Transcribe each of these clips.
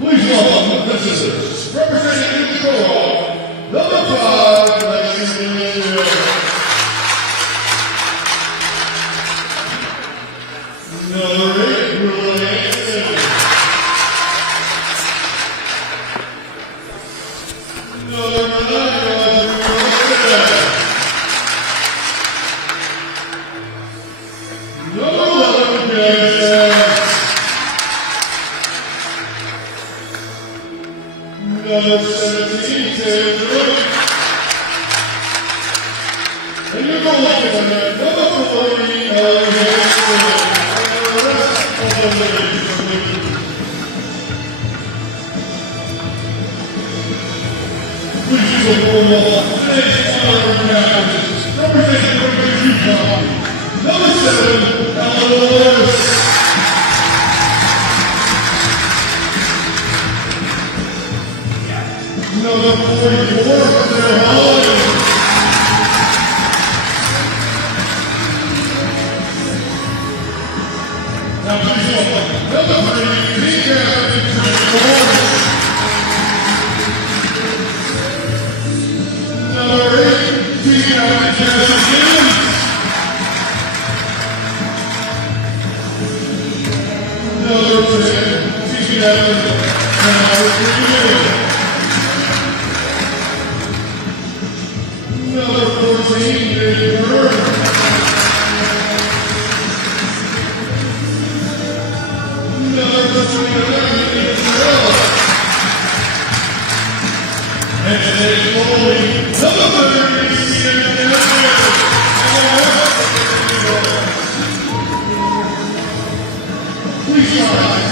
Please welcome the visitors, representing Detroit, number 5, Braintree. Number 8, Braintree. Number 9, Number 11, Braintree. Number 17, Taylor. And you're going to look at number 40, Please use a warm welcome to today's honorary captains, representing Utah, number 7, Alan. Number 44, Sarah Holland. Now please welcome number 3, team captain, number 8, team captain, Jessica. Number 10, team captain, Howard. Number 14, David Bird. Number 29, David Bell. And today's goalie, number 30, Stephen Please rise.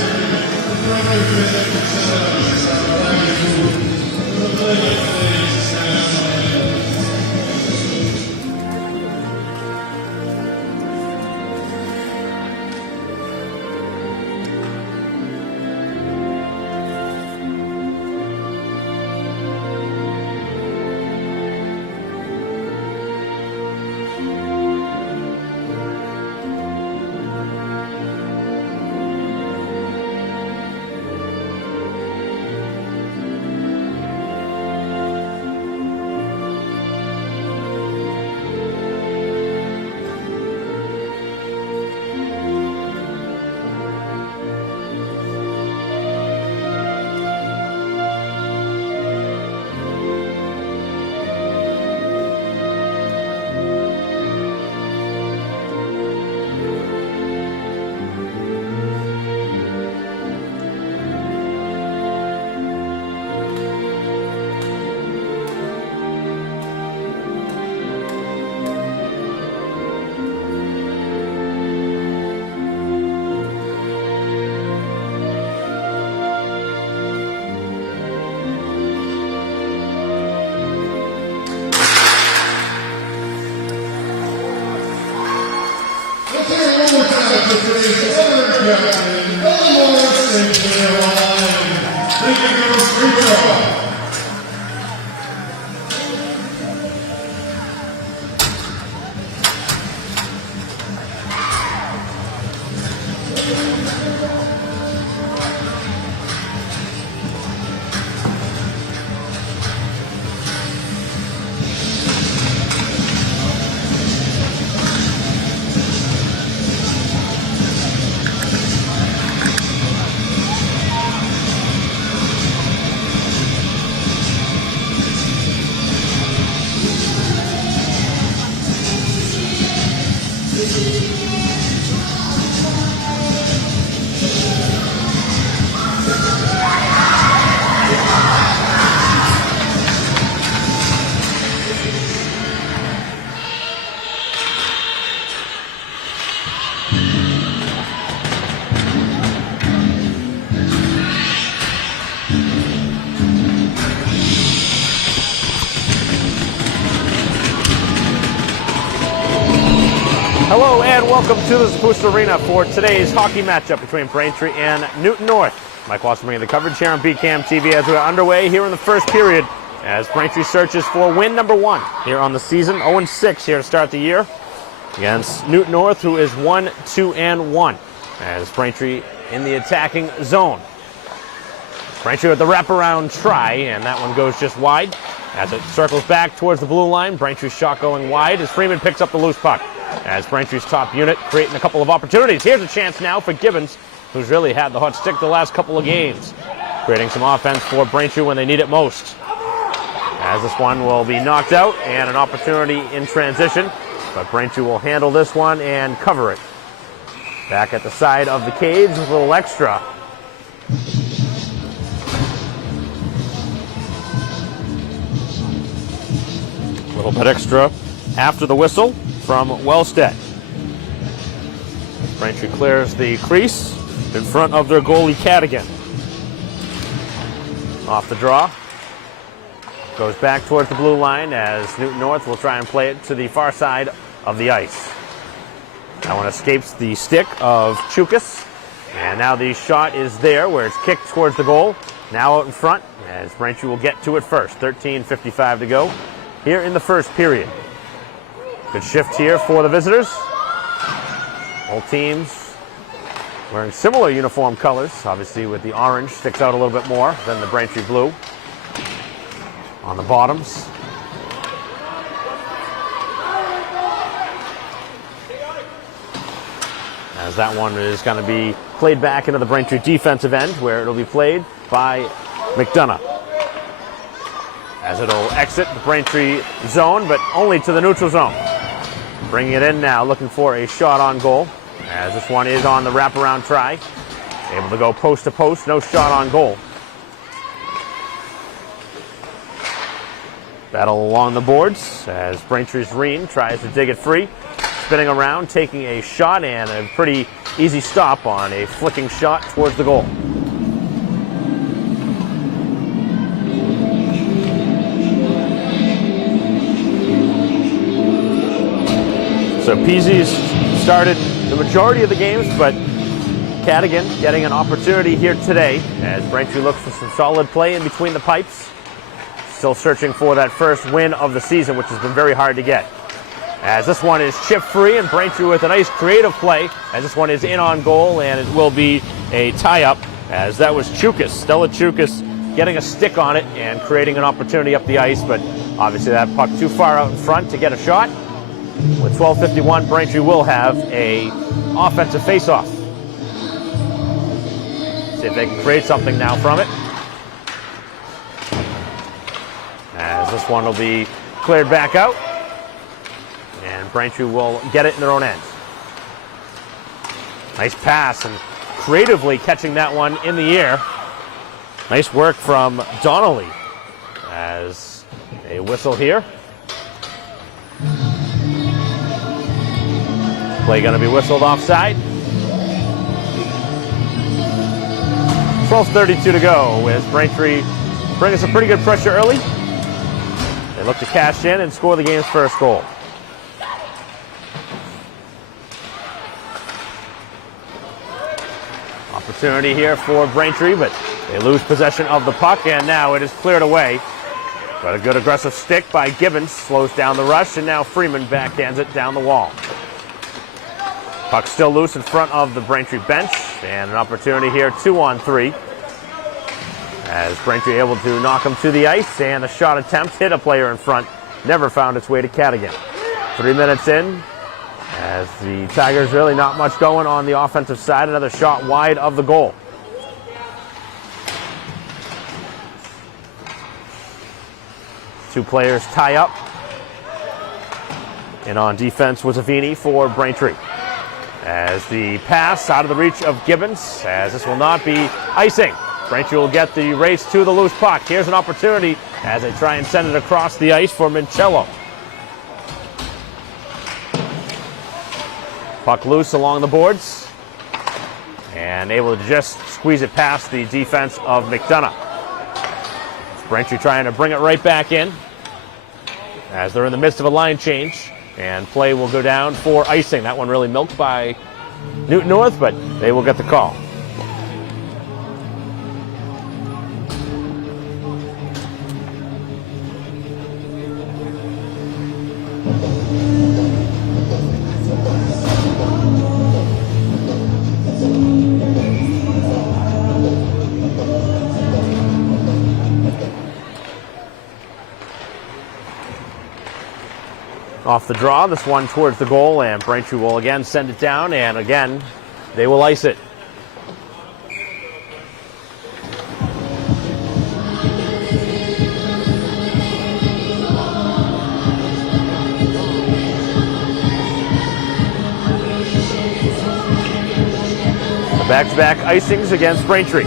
Hello and welcome to the Zapruder Arena for today's hockey matchup between Braintree and Newton North. Mike Watson bringing the coverage here on BCAM TV as we are underway here in the first period as Braintree searches for win number 1 here on the season. 0-6 here to start the year against Newton North, who is 1-2-1 as Braintree in the attacking zone. Braintree with the wraparound try, and that one goes just wide as it circles back towards the blue line. Braintree's shot going wide as Freeman picks up the loose puck. As Braintree's top unit creating a couple of opportunities. Here's a chance now for Gibbons, who's really had the hot stick the last couple of games. Creating some offense for Braintree when they need it most. As this one will be knocked out and an opportunity in transition. But Braintree will handle this one and cover it. Back at the side of the cage with a little extra. A little bit extra after the whistle from Wellstead. Braintree clears the crease in front of their goalie Cadigan. Off the draw. Goes back towards the blue line as Newton North will try and play it to the far side of the ice. That one escapes the stick of Chukas. And now the shot is there where it's kicked towards the goal. Now out in front as Braintree will get to it first. 13:55 to go here in the first period. Good shift here for the visitors. Both teams wearing similar uniform colors. Obviously with the orange sticks out a little bit more than the Braintree blue on the bottoms. As that one is going to be played back into the Braintree defensive end where it'll be played by McDonough. As it'll exit the Braintree zone, but only to the neutral zone. Bringing it in now, looking for a shot on goal. As this one is on the wraparound try. Able to go post to post, no shot on goal. Battle along the boards as Braintree's Reen tries to dig it free. Spinning around, taking a shot and a pretty easy stop on a flicking shot towards the goal. So Peasy's started the majority of the games, but Cadigan getting an opportunity here today as Braintree looks for some solid play in between the pipes. Still searching for that first win of the season, which has been very hard to get. As this one is chip free and Braintree with a nice creative play as this one is in on goal and it will be a tie-up as that was Chukas, Stella Chukas getting a stick on it and creating an opportunity up the ice, but obviously that puck too far out in front to get a shot. With 12:51, Braintree will have a offensive face-off. See if they can create something now from it. As this one will be cleared back out. And Braintree will get it in their own end. Nice pass and creatively catching that one in the air. Nice work from Donnelly as a whistle here. Play going to be whistled offside. 12:32 to go as Braintree bringing some pretty good pressure early. They look to cash in and score the game's first goal. Opportunity here for Braintree, but they lose possession of the puck, and now it is cleared away. But a good aggressive stick by Gibbons slows down the rush, and now Freeman backhands it down the wall. Puck still loose in front of the Braintree bench, and an opportunity here, 2-on-3. As Braintree able to knock him to the ice, and the shot attempt hit a player in front, never found its way to Cadigan. 3 minutes in, as the Tigers really not much going on the offensive side. Another shot wide of the goal. Two players tie up. And on defense was Avini for Braintree. as the pass out of the reach of Gibbons, as this will not be icing. Braintree will get the race to the loose puck. Here's an opportunity as they try and send it across the ice for Mincello. Puck loose along the boards and able to just squeeze it past the defense of McDonough. Braintree trying to bring it right back in as they're in the midst of a line change, and play will go down for icing. That one really milked by Newton North, but they will get the call. Off the draw, this one towards the goal, and Braintree will again send it down, and again, they will ice it. Back-to-back icings against Braintree.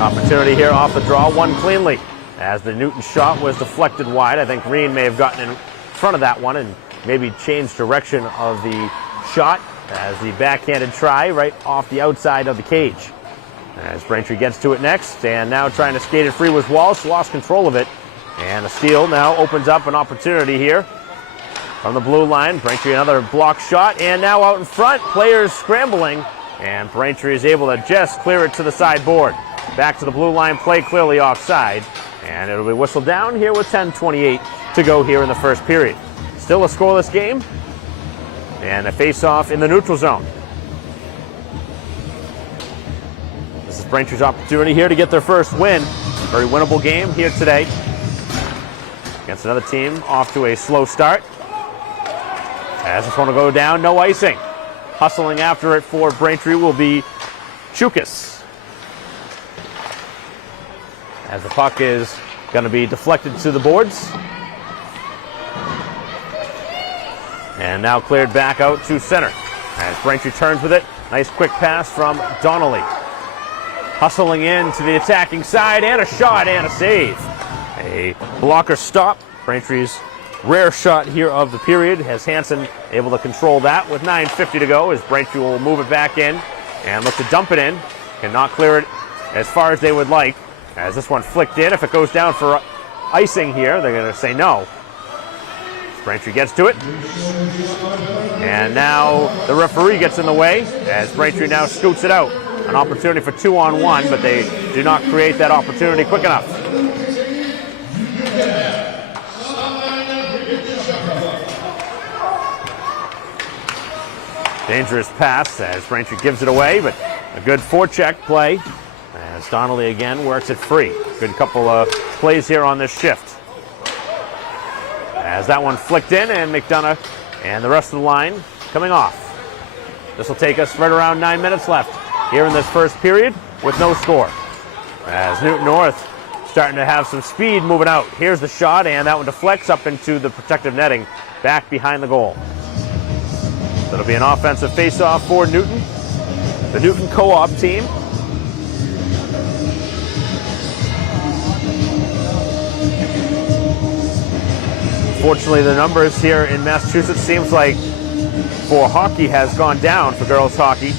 Opportunity here off the draw, one cleanly, as the Newton shot was deflected wide. I think Green may have gotten in front of that one and maybe changed direction of the shot as the backhanded try right off the outside of the cage. As Braintree gets to it next, and now trying to skate it free was Walsh, lost control of it, and a steal now opens up an opportunity here from the blue line. Braintree another block shot, and now out in front, players scrambling, and Braintree is able to just clear it to the sideboard. Back to the blue line, play clearly offside. And it'll be whistled down here with 10:28 to go here in the first period. Still a scoreless game, and a face-off in the neutral zone. This is Braintree's opportunity here to get their first win. Very winnable game here today against another team off to a slow start. As this one will go down, no icing. Hustling after it for Braintree will be Chukas. As the puck is going to be deflected to the boards. And now cleared back out to center. As Braintree turns with it, nice quick pass from Donnelly. Hustling in to the attacking side, and a shot and a save. A blocker stop. Braintree's rare shot here of the period. Has Hansen able to control that with 9:50 to go, as Braintree will move it back in and look to dump it in. Cannot clear it as far as they would like. As this one flicked in, if it goes down for icing here, they're going to say no. Braintree gets to it. And now the referee gets in the way as Braintree now scoots it out. An opportunity for 2-on-1, but they do not create that opportunity quick enough. Dangerous pass as Braintree gives it away, but a good forecheck play. As Donnelly again works it free. Good couple of plays here on this shift. As that one flicked in, and McDonough and the rest of the line coming off. This will take us right around 9 minutes left here in this first period with no score. As Newton North starting to have some speed moving out. Here's the shot, and that one deflects up into the protective netting back behind the goal. So it'll be an offensive face-off for Newton, the Newton co-op team. Unfortunately, the numbers here in Massachusetts seems like for hockey has gone down for girls hockey.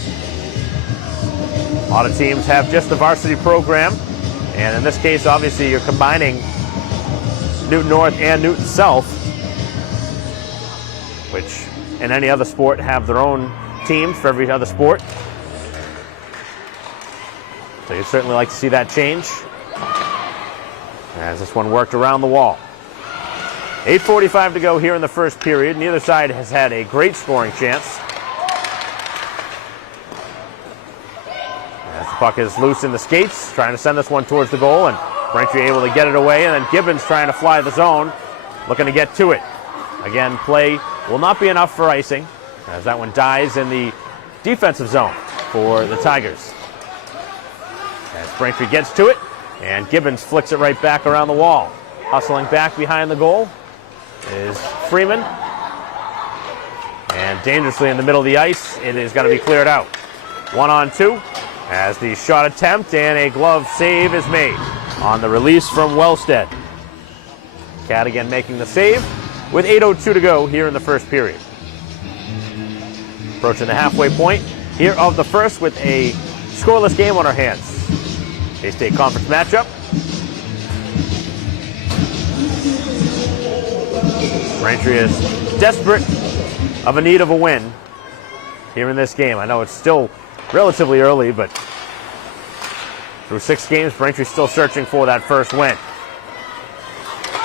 A lot of teams have just the varsity program, and in this case, obviously, you're combining Newton North and Newton South, which in any other sport have their own teams for every other sport. So you'd certainly like to see that change. As this one worked around the wall. 8:45 to go here in the first period. Neither side has had a great scoring chance. As the puck is loose in the skates, trying to send this one towards the goal, and Braintree able to get it away, and then Gibbons trying to fly the zone, looking to get to it. Again, play will not be enough for icing, as that one dies in the defensive zone for the Tigers. As Braintree gets to it, and Gibbons flicks it right back around the wall. Hustling back behind the goal is Freeman. And dangerously in the middle of the ice, it is going to be cleared out. 1-on-2 as the shot attempt and a glove save is made on the release from Wellstead. Cadigan making the save with 8:02 to go here in the first period. Approaching the halfway point here of the first with a scoreless game on our hands. K-State Conference matchup. Braintree is desperate of a need of a win here in this game. I know it's still relatively early, but through 6 games, Braintree's still searching for that first win.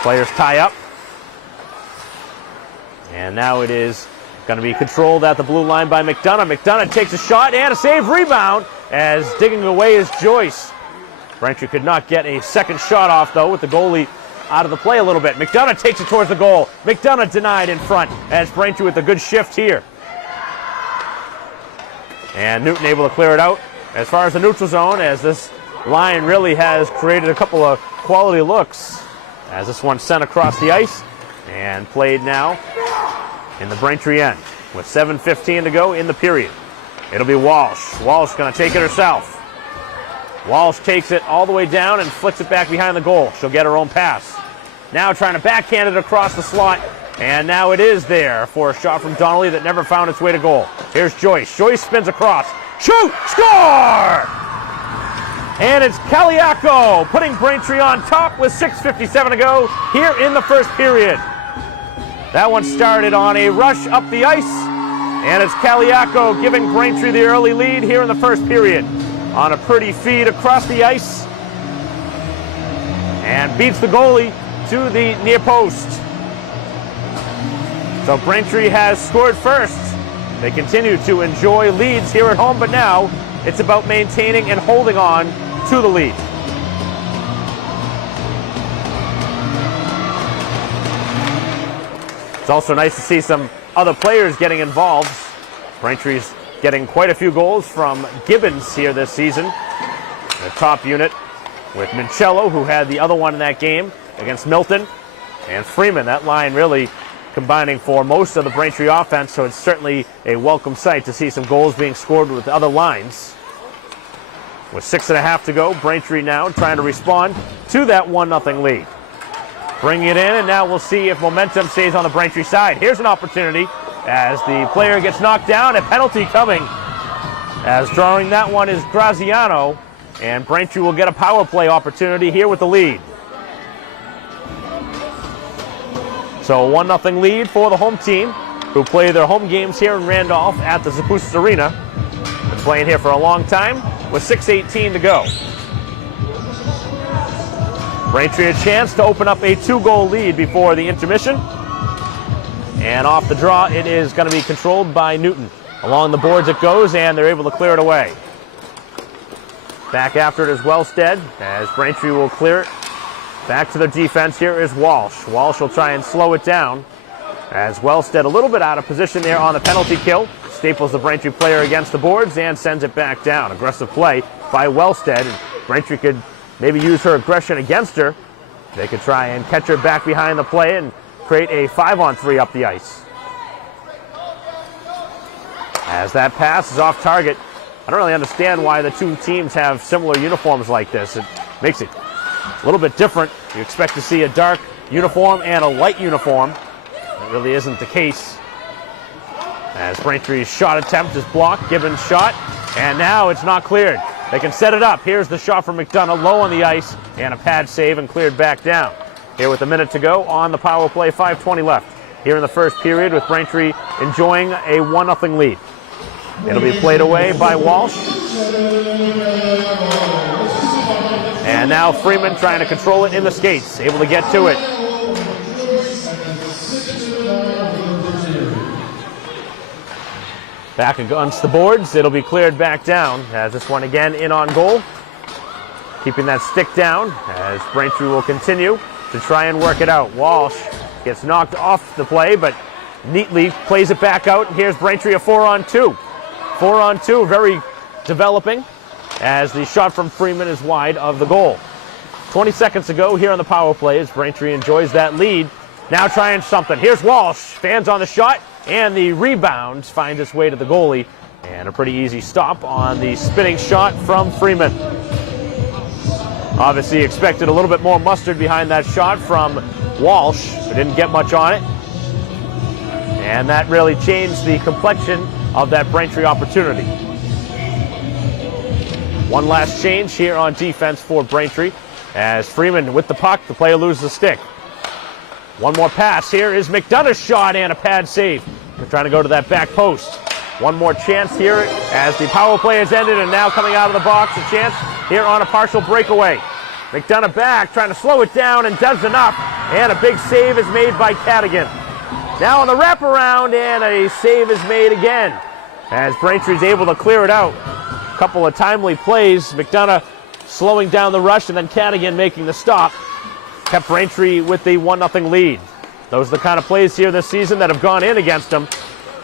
Players tie up. And now it is going to be controlled at the blue line by McDonough. McDonough takes a shot and a save rebound as digging away is Joyce. Braintree could not get a second shot off, though, with the goalie out of the play a little bit. McDonough takes it towards the goal. McDonough denied in front as Braintree with a good shift here. And Newton able to clear it out as far as the neutral zone, as this line really has created a couple of quality looks as this one sent across the ice and played now in the Braintree end with 7:15 to go in the period. It'll be Walsh. Walsh going to take it herself. Walsh takes it all the way down and flicks it back behind the goal. She'll get her own pass. Now trying to backhand it across the slot, and now it is there for a shot from Donnelly that never found its way to goal. Here's Joyce. Joyce spins across. Shoot! Score! And it's Caliaco putting Braintree on top with 6:57 to go here in the first period. That one started on a rush up the ice, and it's Caliaco giving Braintree the early lead here in the first period on a pretty feed across the ice, and beats the goalie to the near post. So Braintree has scored first. They continue to enjoy leads here at home, but now it's about maintaining and holding on to the lead. It's also nice to see some other players getting involved. Braintree's getting quite a few goals from Gibbons here this season. The top unit with Mincello, who had the other one in that game against Milton, and Freeman. That line really combining for most of the Braintree offense, so it's certainly a welcome sight to see some goals being scored with other lines. With 6:30 to go, Braintree now trying to respond to that 1-0 lead. Bringing it in, and now we'll see if momentum stays on the Braintree side. Here's an opportunity as the player gets knocked down. A penalty coming, as drawing that one is Graziano, and Braintree will get a power play opportunity here with the lead. So a 1-0 lead for the home team, who play their home games here in Randolph at the Zapusas Arena. Been playing here for a long time with 6:18 to go. Braintree a chance to open up a 2-goal lead before the intermission. And off the draw, it is going to be controlled by Newton. Along the boards it goes, and they're able to clear it away. Back after it is Wellstead, as Braintree will clear it. Back to the defense here is Walsh. Walsh will try and slow it down, as Wellstead a little bit out of position there on the penalty kill. Staples the Braintree player against the boards and sends it back down. Aggressive play by Wellstead, and Braintree could maybe use her aggression against her. They could try and catch her back behind the play and create a 5-on-3 up the ice. As that pass is off target, I don't really understand why the two teams have similar uniforms like this. It makes it a little bit different. You expect to see a dark uniform and a light uniform. That really isn't the case. As Braintree's shot attempt is blocked, Gibbons' shot, and now it's not cleared. They can set it up. Here's the shot from McDonough, low on the ice, and a pad save and cleared back down. Here with a minute to go on the power play, 5:20 left. Here in the first period with Braintree enjoying a 1-0 lead. It'll be played away by Walsh. And now Freeman trying to control it in the skates, able to get to it. Back against the boards, it'll be cleared back down as this one again in on goal. Keeping that stick down as Braintree will continue to try and work it out. Walsh gets knocked off the play, but neatly plays it back out. And here's Braintree a 4-on-2. 4-on-2, very developing, as the shot from Freeman is wide of the goal. 20 seconds to go here on the power play as Braintree enjoys that lead now trying something. Here's Walsh, fans on the shot, and the rebound finds its way to the goalie. And a pretty easy stop on the spinning shot from Freeman. Obviously expected a little bit more mustard behind that shot from Walsh, but didn't get much on it. And that really changed the complexion of that Braintree opportunity. One last change here on defense for Braintree. As Freeman with the puck, the player loses the stick. One more pass. Here is McDonough's shot and a pad save. They're trying to go to that back post. One more chance here as the power play has ended, and now coming out of the box, a chance here on a partial breakaway. McDonough back, trying to slow it down, and does enough. And a big save is made by Cadigan. Now on the wraparound, and a save is made again as Braintree's able to clear it out. A couple of timely plays. McDonough slowing down the rush, and then Cadigan making the stop. Kept Braintree with the 1-0 lead. Those are the kind of plays here this season that have gone in against them.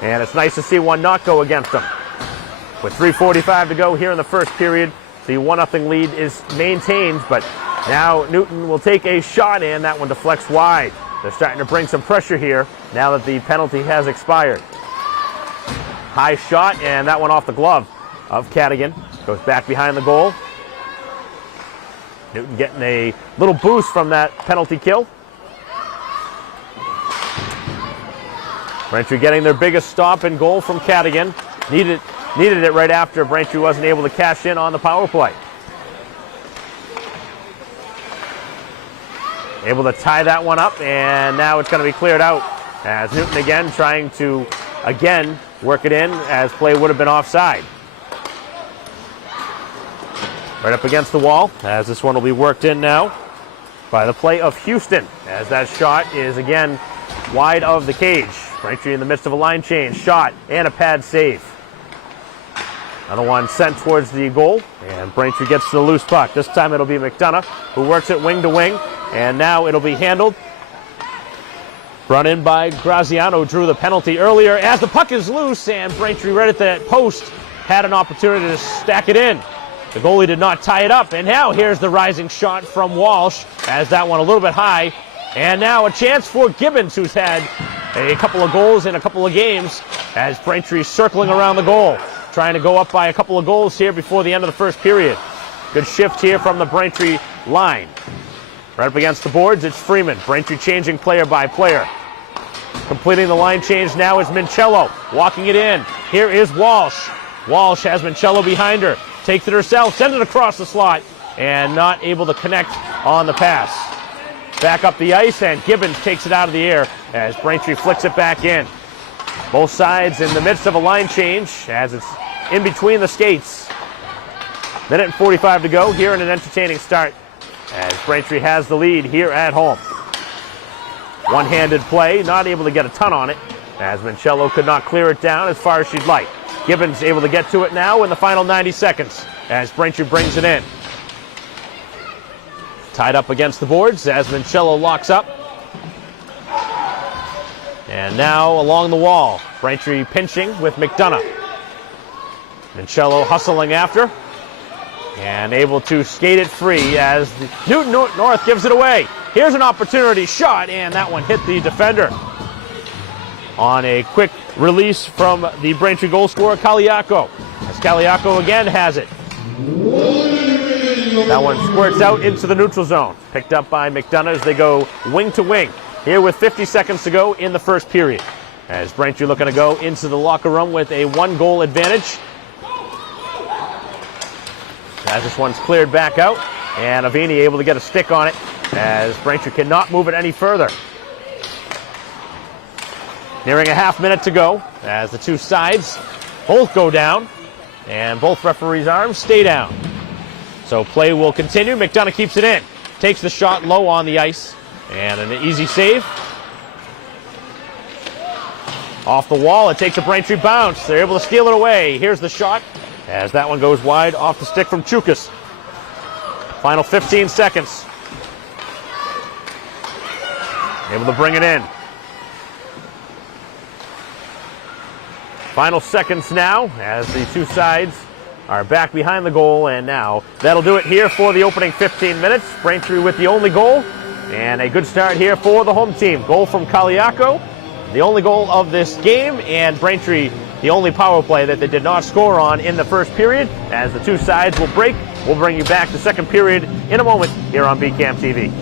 And it's nice to see one not go against them. With 3:45 to go here in the first period, the 1-0 lead is maintained, but now Newton will take a shot, and that one deflects wide. They're starting to bring some pressure here now that the penalty has expired. High shot, and that one off the glove of Cadigan. Goes back behind the goal. Newton getting a little boost from that penalty kill. Braintree getting their biggest stop and goal from Cadigan. Needed it right after Braintree wasn't able to cash in on the power play. Able to tie that one up, and now it's going to be cleared out as Newton again trying to work it in as play would have been offside. Right up against the wall as this one will be worked in now by the play of Houston as that shot is again wide of the cage. Braintree in the midst of a line change, shot, and a pad save. Another one sent towards the goal, and Braintree gets the loose puck. This time it'll be McDonough, who works it wing to wing, and now it'll be handled. Brought in by Graziano, drew the penalty earlier as the puck is loose, and Braintree right at that post had an opportunity to stack it in. The goalie did not tie it up, and now here's the rising shot from Walsh as that one a little bit high. And now a chance for Gibbons, who's had a couple of goals in a couple of games, as Braintree circling around the goal, trying to go up by a couple of goals here before the end of the first period. Good shift here from the Braintree line. Right up against the boards, it's Freeman. Braintree changing player by player. Completing the line change now is Mincello, walking it in. Here is Walsh. Walsh has Mincello behind her. Takes it herself, sends it across the slot, and not able to connect on the pass. Back up the ice, and Gibbons takes it out of the air as Braintree flicks it back in. Both sides in the midst of a line change as it's in between the skates. Minute and 45 to go here in an entertaining start as Braintree has the lead here at home. One-handed play, not able to get a ton on it as Mincello could not clear it down as far as she'd like. Gibbons able to get to it now in the final 90 seconds as Braintree brings it in. Tied up against the boards as Mincello locks up. And now along the wall, Braintree pinching with McDonough. Mincello hustling after and able to skate it free as the Newton North gives it away. Here's an opportunity shot, and that one hit the defender. On a quick release from the Braintree goal scorer, Kaliako. As Kaliako again has it. That one squirts out into the neutral zone. Picked up by McDonough as they go wing to wing. Here with 50 seconds to go in the first period. As Braintree looking to go into the locker room with a 1-goal advantage. As this one's cleared back out. And Avini able to get a stick on it as Braintree cannot move it any further. Nearing a half minute to go as the two sides both go down. And both referees' arms stay down. So play will continue. McDonough keeps it in. Takes the shot low on the ice. And an easy save. Off the wall, it takes a Braintree bounce. They're able to steal it away. Here's the shot as that one goes wide off the stick from Chukas. Final 15 seconds. Able to bring it in. Final seconds now as the two sides are back behind the goal, and now that'll do it here for the opening 15 minutes. Braintree with the only goal, And a good start here for the home team. Goal from Kaliako, the only goal of this game, and Braintree, the only power play that they did not score on in the first period. As the two sides will break, we'll bring you back to second period in a moment here on BCAM TV.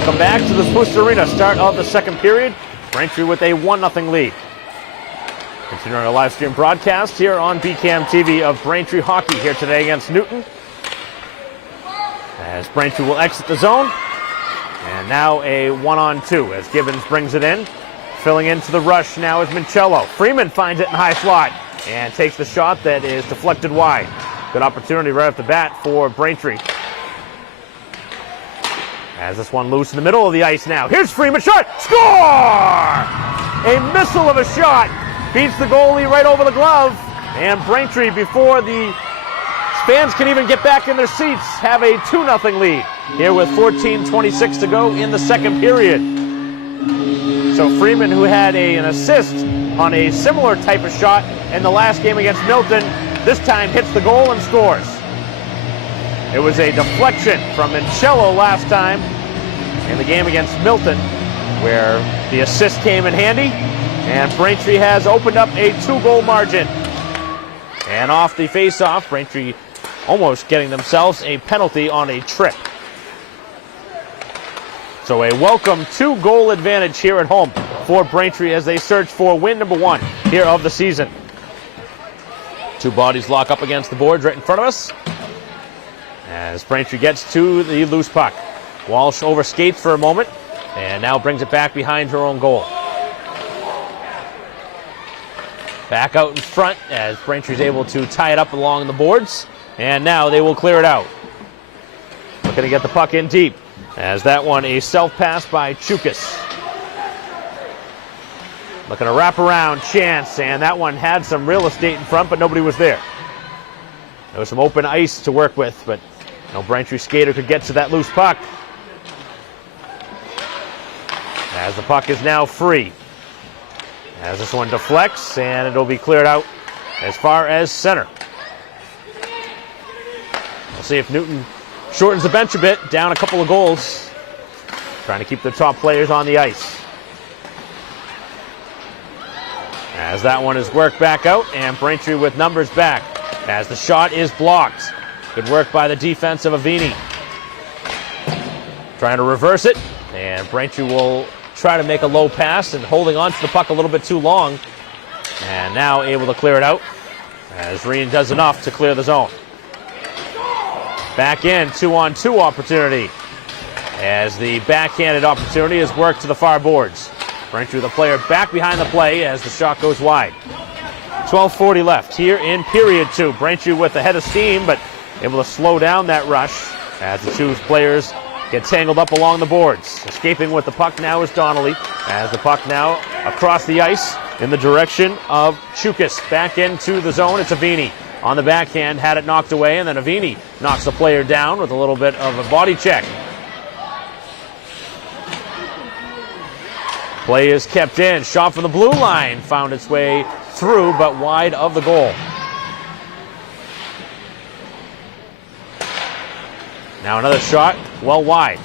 Welcome back to the Booster Arena. Start of the second period. Braintree with a 1-0 lead. Continuing our live stream broadcast here on BCAM TV of Braintree hockey here today against Newton. As Braintree will exit the zone. And now a 1-on-2 as Gibbons brings it in. Filling into the rush now is Mincello. Freeman finds it in high slot and takes the shot that is deflected wide. Good opportunity right off the bat for Braintree. As this one loose in the middle of the ice now. Here's Freeman, shot, score! A missile of a shot beats the goalie right over the glove. And Braintree, before the fans can even get back in their seats, have a 2-0 lead here with 14:26 to go in the second period. So Freeman, who had an assist on a similar type of shot in the last game against Milton, this time hits the goal and scores. It was a deflection from Mincello last time in the game against Milton, where the assist came in handy, and Braintree has opened up a 2-goal margin. And off the face-off, Braintree almost getting themselves a penalty on a trip. So a welcome 2-goal advantage here at home for Braintree as they search for win number 1 here of the season. Two bodies lock up against the boards right in front of us as Braintree gets to the loose puck. Walsh overskates for a moment and now brings it back behind her own goal. Back out in front as Braintree's able to tie it up along the boards, and now they will clear it out. Looking to get the puck in deep as that one a self-pass by Chukas. Looking to wrap around, chance, and that one had some real estate in front, but nobody was there. There was some open ice to work with, but no Braintree skater could get to that loose puck. As the puck is now free. As this one deflects, and it'll be cleared out as far as center. We'll see if Newton shortens the bench a bit, down a couple of goals. Trying to keep the top players on the ice. As that one is worked back out, and Braintree with numbers back. As the shot is blocked. Good work by the defense of Avini. Trying to reverse it, and Braintree will try to make a low pass and holding on to the puck a little bit too long. And now able to clear it out as Reen does enough to clear the zone. Back in, 2-on-2 opportunity as the backhanded opportunity is worked to the far boards. Braintree, the player, back behind the play as the shot goes wide. 12:40 left here in period 2. Braintree with the head of steam, but able to slow down that rush as the two players get tangled up along the boards. Escaping with the puck now is Donnelly as the puck now across the ice in the direction of Chukas. Back into the zone, it's Avini. On the backhand, had it knocked away, and then Avini knocks the player down with a little bit of a body check. Play is kept in. Shot from the blue line found its way through, but wide of the goal. Now another shot, well wide.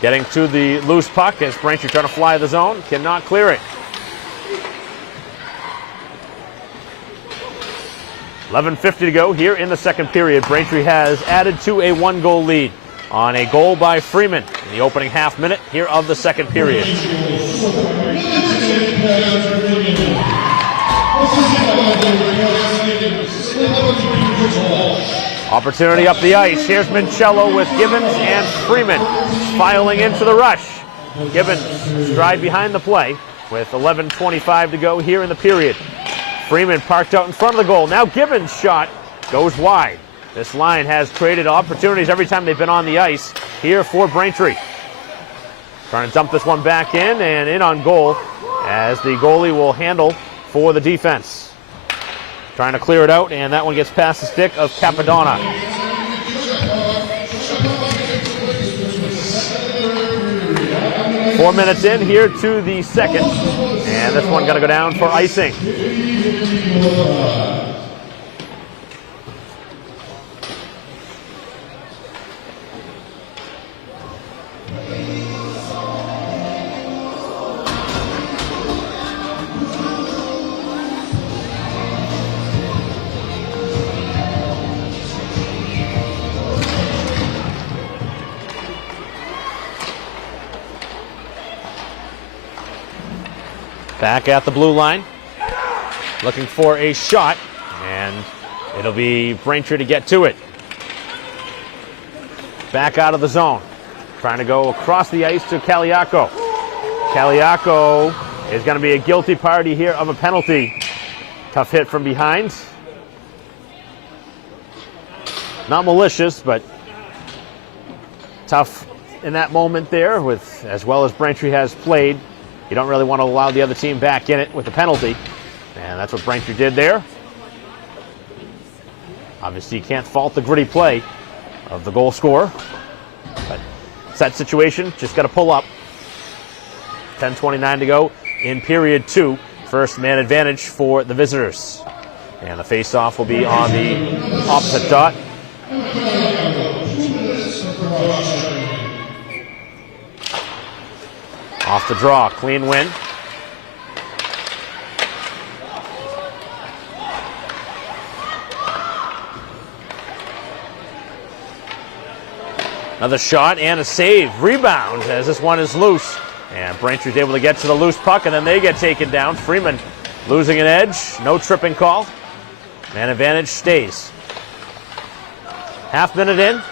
Getting to the loose puck as Braintree trying to fly the zone, cannot clear it. 11:50 to go here in the second period. Braintree has added to a 1-goal lead on a goal by Freeman in the opening half minute here of the second period. Opportunity up the ice. Here's Mincello with Gibbons and Freeman filing into the rush. Gibbons stride behind the play with 11:25 to go here in the period. Freeman parked out in front of the goal. Now Gibbons' shot goes wide. This line has created opportunities every time they've been on the ice here for Braintree. Trying to dump this one back in and in on goal as the goalie will handle for the defense. Trying to clear it out, and that one gets past the stick of Capadonna. Four minutes in here to the second, and this one going to go down for icing. Back at the blue line. Looking for a shot. And it'll be Braintree to get to it. Back out of the zone. Trying to go across the ice to Kaliako. Kaliako is going to be a guilty party here of a penalty. Tough hit from behind. Not malicious, but tough in that moment there. With as well as Braintree has played, you don't really want to allow the other team back in it with a penalty. And that's what Braintree did there. Obviously, you can't fault the gritty play of the goal scorer. But it's that situation, just got to pull up. 10:29 to go in period 2. First man advantage for the visitors. And the face-off will be on the opposite dot. Off the draw, clean win. Another shot and a save. Rebound as this one is loose. And Braintree's able to get to the loose puck, and then they get taken down. Freeman losing an edge. No tripping call. Man advantage stays. Half minute in.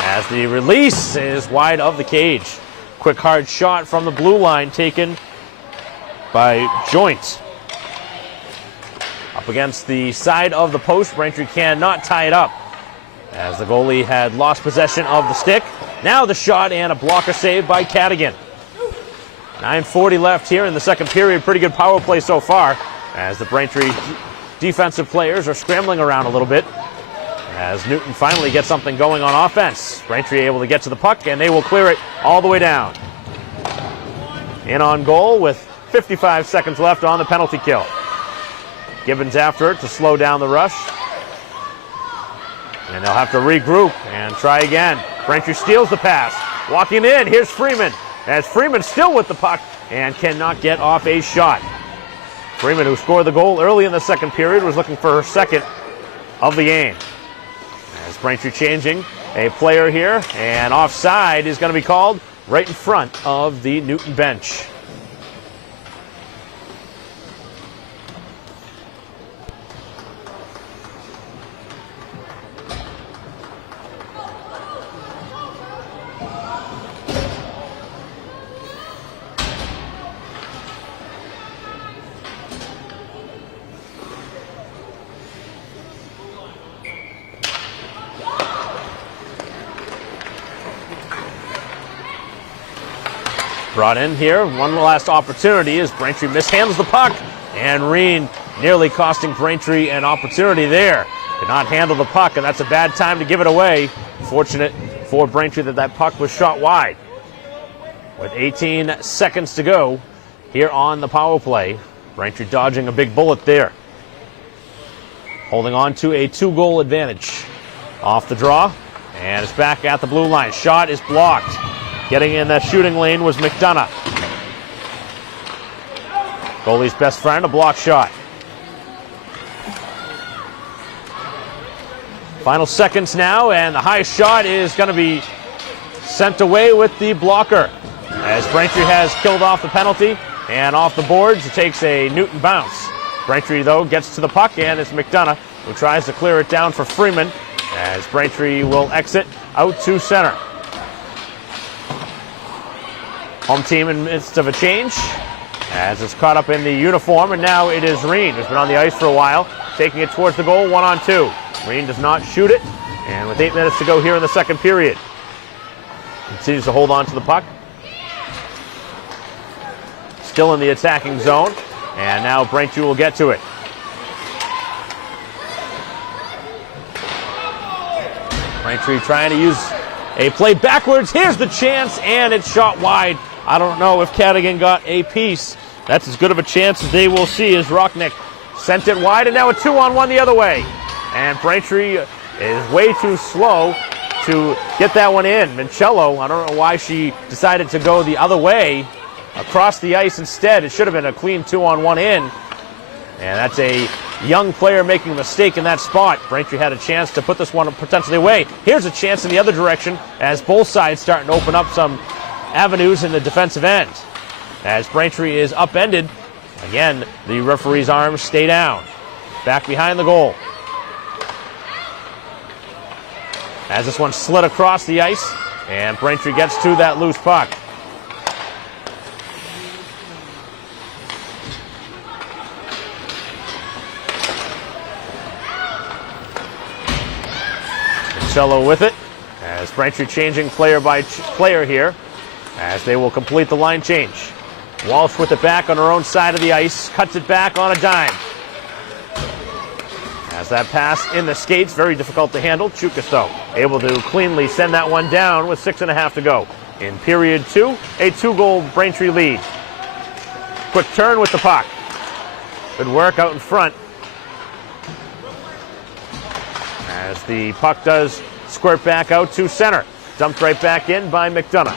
As the release is wide of the cage. Quick hard shot from the blue line taken by Joint. Up against the side of the post. Braintree cannot tie it up, as the goalie had lost possession of the stick. Now the shot and a blocker save by Cadigan. 9:40 left here in the second period. Pretty good power play so far, as the Braintree defensive players are scrambling around a little bit, as Newton finally gets something going on offense. Braintree able to get to the puck, and they will clear it all the way down. In on goal with 55 seconds left on the penalty kill. Gibbons after it to slow down the rush. And they'll have to regroup and try again. Braintree steals the pass. Walking in, here's Freeman. As Freeman still with the puck and cannot get off a shot. Freeman, who scored the goal early in the second period, was looking for her second of the game. As Braintree changing a player here, and offside is going to be called right in front of the Newton bench. Brought in here, one last opportunity as Braintree mishandles the puck, and Reen nearly costing Braintree an opportunity there. Could not handle the puck, and that's a bad time to give it away. Fortunate for Braintree that that puck was shot wide. With 18 seconds to go here on the power play, Braintree dodging a big bullet there. Holding on to a 2-goal advantage. Off the draw, and it's back at the blue line. Shot is blocked. Getting in the shooting lane was McDonough. Goalie's best friend, a block shot. Final seconds now, and the high shot is going to be sent away with the blocker. As Braintree has killed off the penalty, and off the boards, it takes a Newton bounce. Braintree, though, gets to the puck, and it's McDonough who tries to clear it down for Freeman, as Braintree will exit out to center. Home team in the midst of a change, as it's caught up in the uniform, and now it is Reen, who's been on the ice for a while, taking it towards the goal, 1-on-2. Reen does not shoot it, and with 8 minutes to go here in the second period, continues to hold on to the puck. Still in the attacking zone, and now Braintree will get to it. Braintree trying to use a play backwards. Here's the chance, and it's shot wide. I don't know if Cadigan got a piece. That's as good of a chance as they will see, as Rocknick sent it wide, and now a 2-on-1 the other way. And Braintree is way too slow to get that one in. Mincello, I don't know why she decided to go the other way across the ice instead. It should have been a clean 2-on-1 in. And that's a young player making a mistake in that spot. Braintree had a chance to put this one potentially away. Here's a chance in the other direction, as both sides starting to open up some avenues in the defensive end. as Braintree is upended. Again, the referee's arms stay down. Back behind the goal. As this one slid across the ice, and Braintree gets to that loose puck. Cello with it, as Braintree changing player by player here, as they will complete the line change. Walsh with it back on her own side of the ice, cuts it back on a dime. As that pass in the skates, very difficult to handle. Chukas, though, able to cleanly send that one down with 6.5 to go. In period 2, a 2-goal Braintree lead. Quick turn with the puck. Good work out in front. As the puck does squirt back out to center. Dumped right back in by McDonough.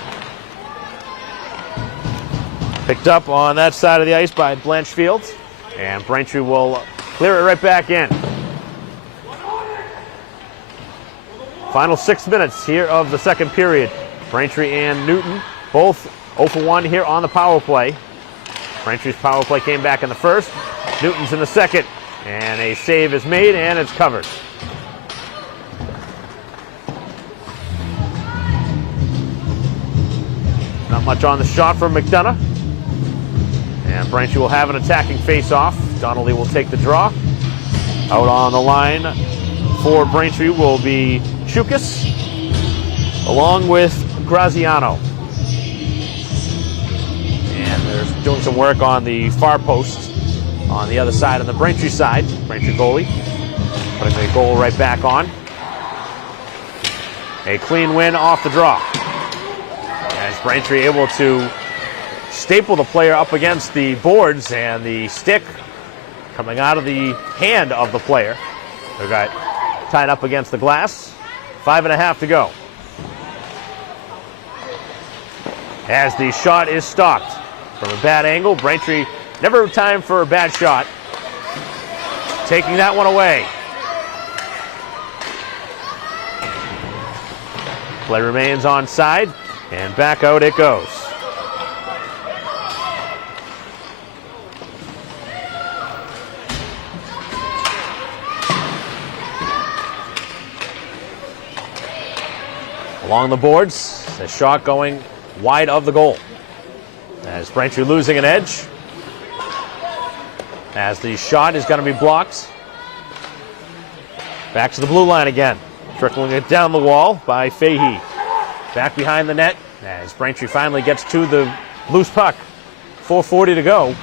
Picked up on that side of the ice by Blanchfield. And Braintree will clear it right back in. Final 6 minutes here of the second period. Braintree and Newton both 0 for 1 here on the power play. Braintree's power play came back in the first. Newton's in the second. And a save is made and it's covered. Not much on the shot from McDonough. And Braintree will have an attacking face-off. Donnelly will take the draw. Out on the line for Braintree will be Chukas, along with Graziano. And they're doing some work on the far post on the other side, on the Braintree side. Braintree goalie putting the goal right back on. A clean win off the draw. As Braintree able to staple the player up against the boards, and the stick coming out of the hand of the player. They got tied up against the glass. 5.5 to go. As the shot is stopped from a bad angle. Braintree never time for a bad shot. Taking that one away. Play remains onside, and back out it goes. Along the boards, the shot going wide of the goal. As Braintree losing an edge. As the shot is going to be blocked. Back to the blue line again. Trickling it down the wall by Fahey. Back behind the net as Braintree finally gets to the loose puck. 4:40 to go.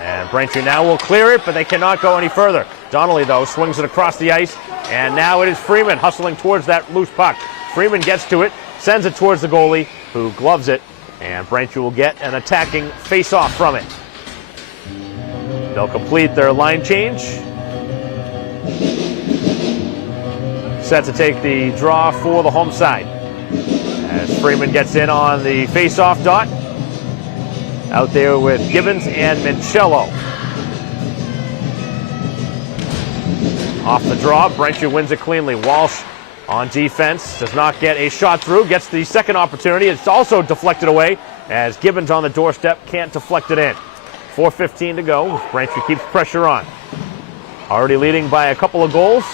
And Braintree now will clear it, but they cannot go any further. Donnelly, though, swings it across the ice. And now it is Freeman hustling towards that loose puck. Freeman gets to it, sends it towards the goalie, who gloves it, and Braintree will get an attacking face-off from it. They'll complete their line change. Set to take the draw for the home side. As Freeman gets in on the face-off dot. Out there with Gibbons and Mincello. Off the draw, Braintree wins it cleanly. Walsh on defense, does not get a shot through, gets the second opportunity. It's also deflected away as Gibbons on the doorstep can't deflect it in. 4:15 to go. Braintree keeps pressure on. Already leading by a couple of goals.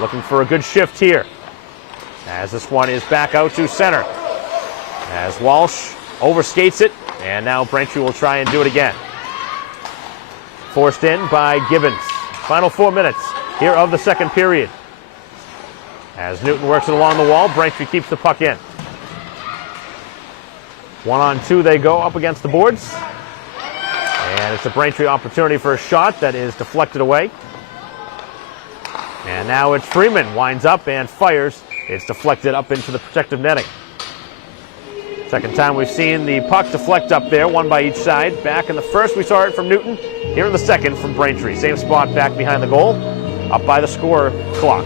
Looking for a good shift here. As this one is back out to center. As Walsh overskates it, and now Braintree will try and do it again. Forced in by Gibbons. Final 4 minutes here of the second period. As Newton works it along the wall, Braintree keeps the puck in. 1-on-2 they go up against the boards. And it's a Braintree opportunity for a shot that is deflected away. And now it's Freeman, winds up and fires. It's deflected up into the protective netting. Second time we've seen the puck deflect up there, one by each side. Back in the first we saw it from Newton. Here in the second from Braintree. Same spot back behind the goal, up by the score clock.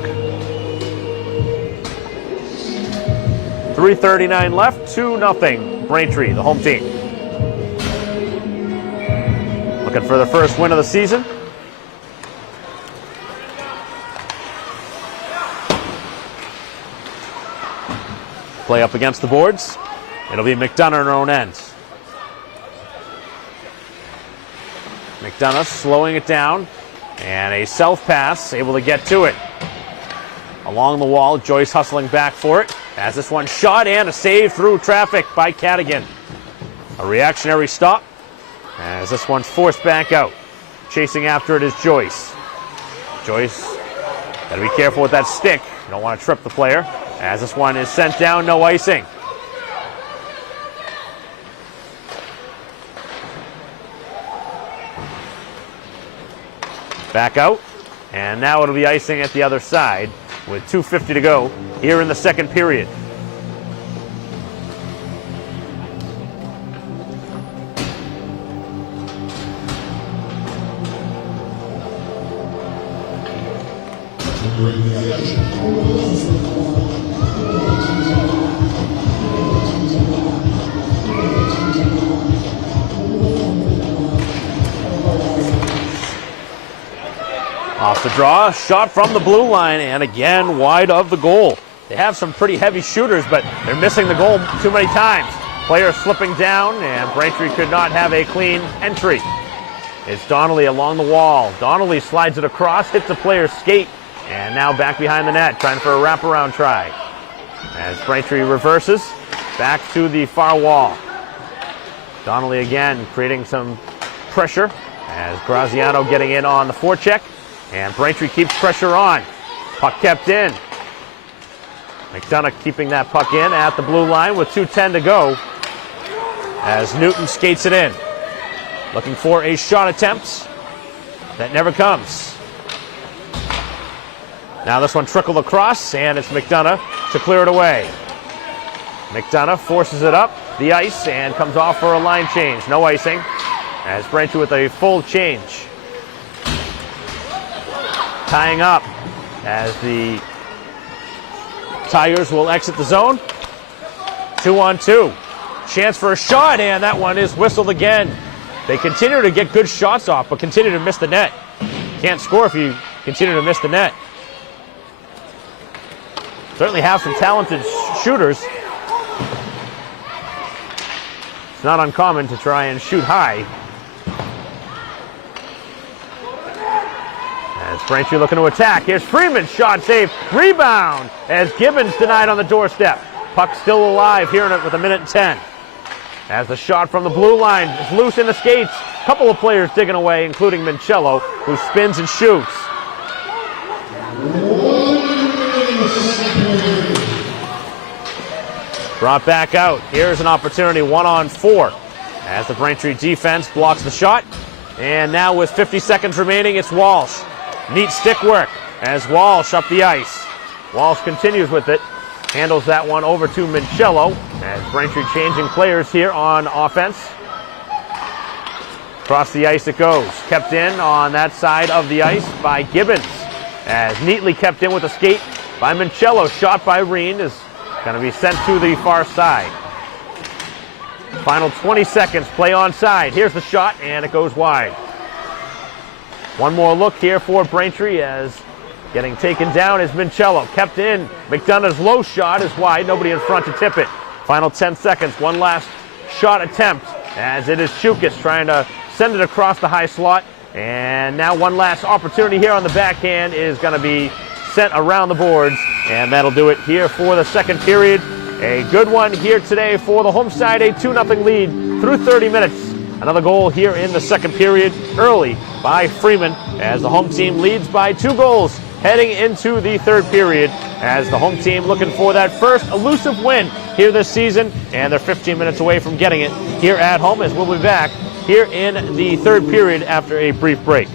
3:39 left, 2-0 Braintree, the home team. Looking for the first win of the season. Play up against the boards. It'll be McDonough in her own end. McDonough slowing it down. And a self pass, able to get to it. Along the wall, Joyce hustling back for it. As this one shot and a save through traffic by Cadigan. A reactionary stop as this one's forced back out. Chasing after it is Joyce. Joyce, got to be careful with that stick. You don't want to trip the player. As this one is sent down, no icing. Back out, and now it'll be icing at the other side with 2:50 to go here in the second period. Off the draw, shot from the blue line, and again wide of the goal. They have some pretty heavy shooters, but they're missing the goal too many times. Player slipping down, and Braintree could not have a clean entry. It's Donnelly along the wall. Donnelly slides it across, hits the player's skate, and now back behind the net, trying for a wraparound try. As Braintree reverses, back to the far wall. Donnelly again creating some pressure, as Graziano getting in on the forecheck. And Braintree keeps pressure on. Puck kept in. McDonough keeping that puck in at the blue line with 2:10 to go as Newton skates it in. Looking for a shot attempt. That never comes. Now this one trickled across, and it's McDonough to clear it away. McDonough forces it up the ice and comes off for a line change. No icing as Braintree with a full change. Tying up as the Tigers will exit the zone. 2-on-2. Chance for a shot, and that one is whistled again. They continue to get good shots off, but continue to miss the net. Can't score if you continue to miss the net. Certainly have some talented shooters. It's not uncommon to try and shoot high. As Braintree looking to attack. Here's Freeman, shot save, rebound as Gibbons denied on the doorstep. Puck still alive here with 1:10. As the shot from the blue line is loose in the skates. Couple of players digging away, including Mincello, who spins and shoots. Brought back out. Here's an opportunity, 1-on-4. As the Braintree defense blocks the shot. And now with 50 seconds remaining, it's Walsh. Neat stick work as Walsh up the ice. Walsh continues with it. Handles that one over to Mincello as Braintree changing players here on offense. Across the ice it goes. Kept in on that side of the ice by Gibbons. As neatly kept in with a skate by Mincello. Shot by Reen is going to be sent to the far side. Final 20 seconds. Play onside. Here's the shot, and it goes wide. One more look here for Braintree as getting taken down is Mincello. Kept in. McDonough's low shot is wide. Nobody in front to tip it. Final 10 seconds. One last shot attempt as it is Chukas trying to send it across the high slot. And now one last opportunity here on the backhand is going to be sent around the boards. And that'll do it here for the second period. A good one here today for the home side. A 2-0 lead through 30 minutes. Another goal here in the second period early by Freeman as the home team leads by 2 goals heading into the third period as the home team looking for that first elusive win here this season, and they're 15 minutes away from getting it here at home as we'll be back here in the third period after a brief break.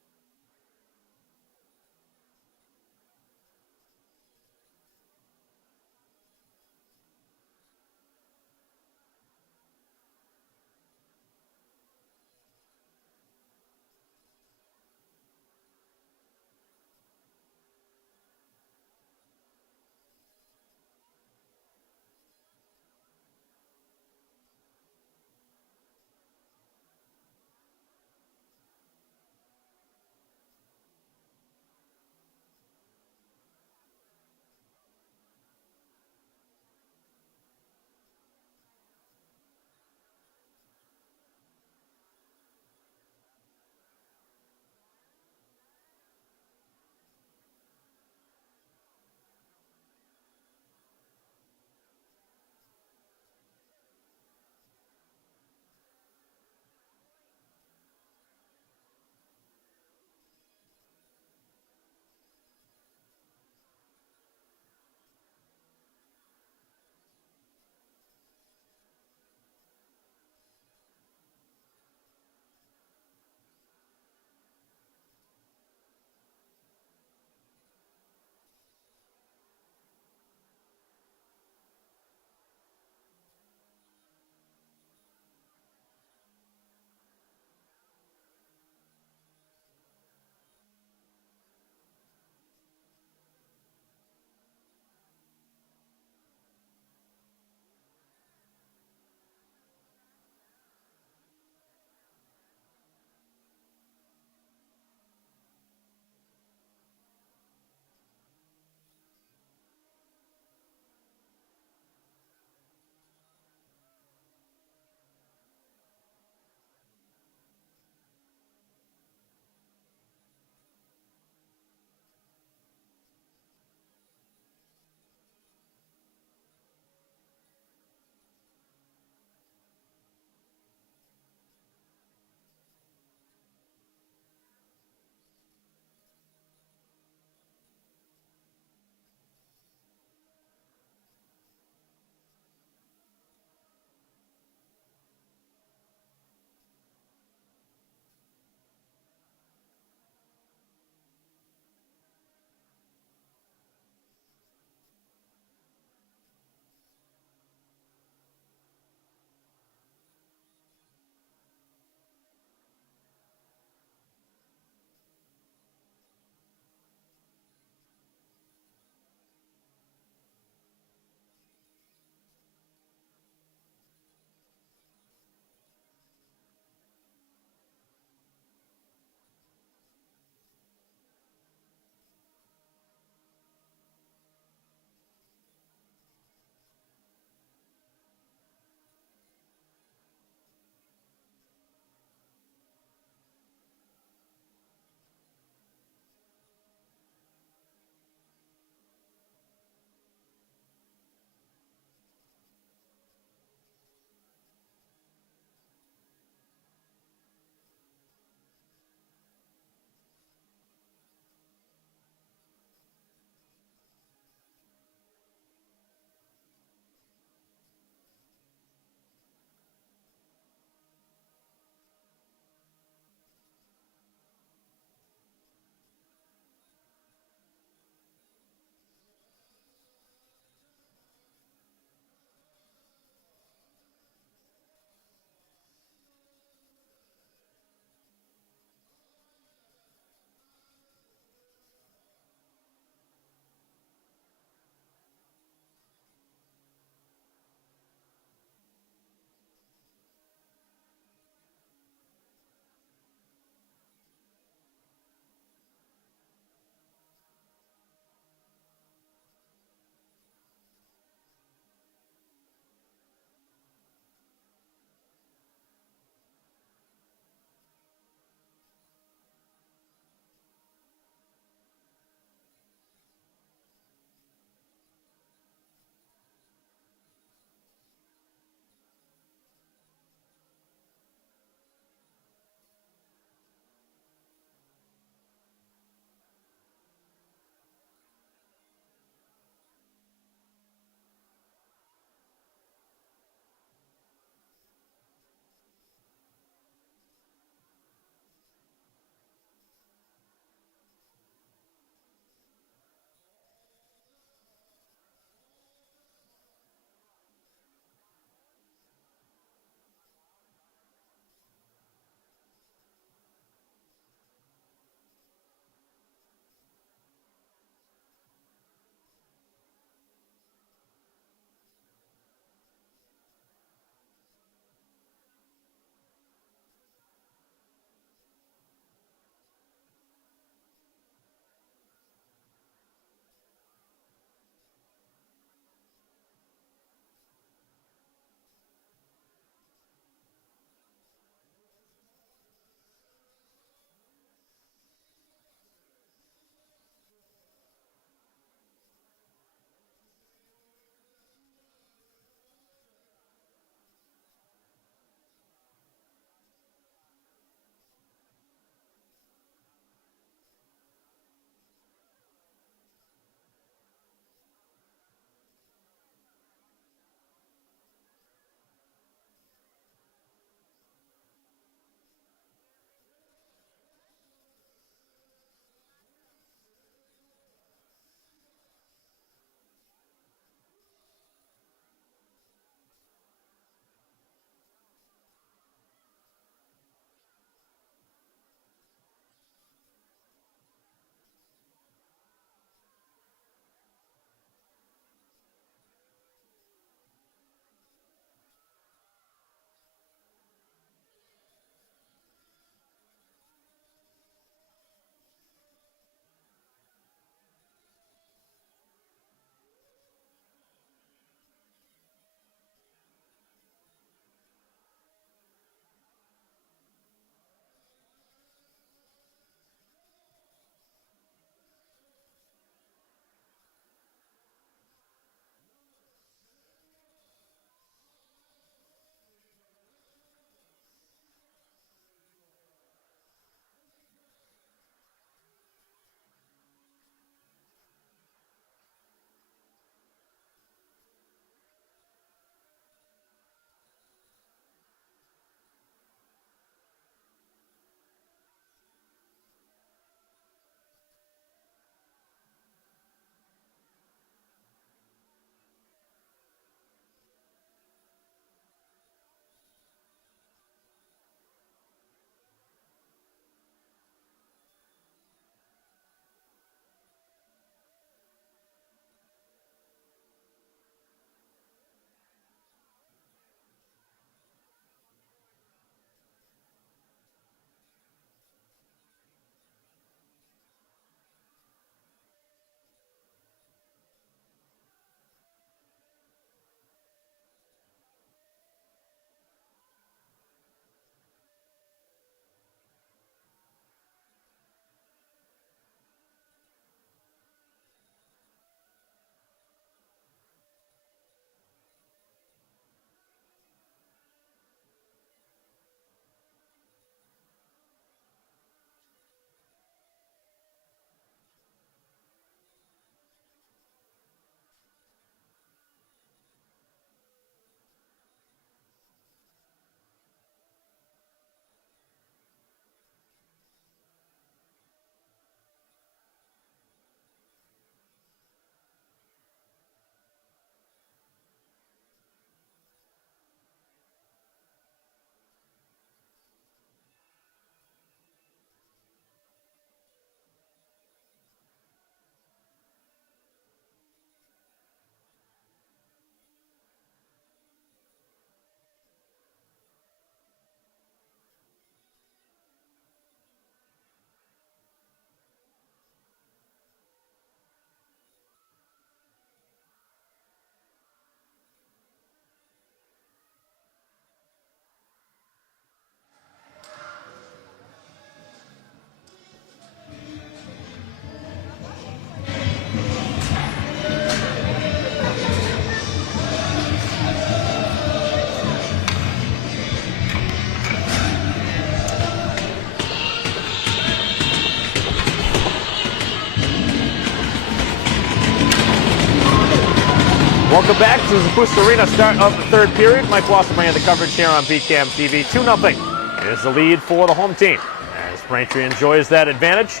Welcome back to the Boost Arena, start of the third period. Mike Wasserman the coverage here on BCAM TV. 2-0 is the lead for the home team as Braintree enjoys that advantage.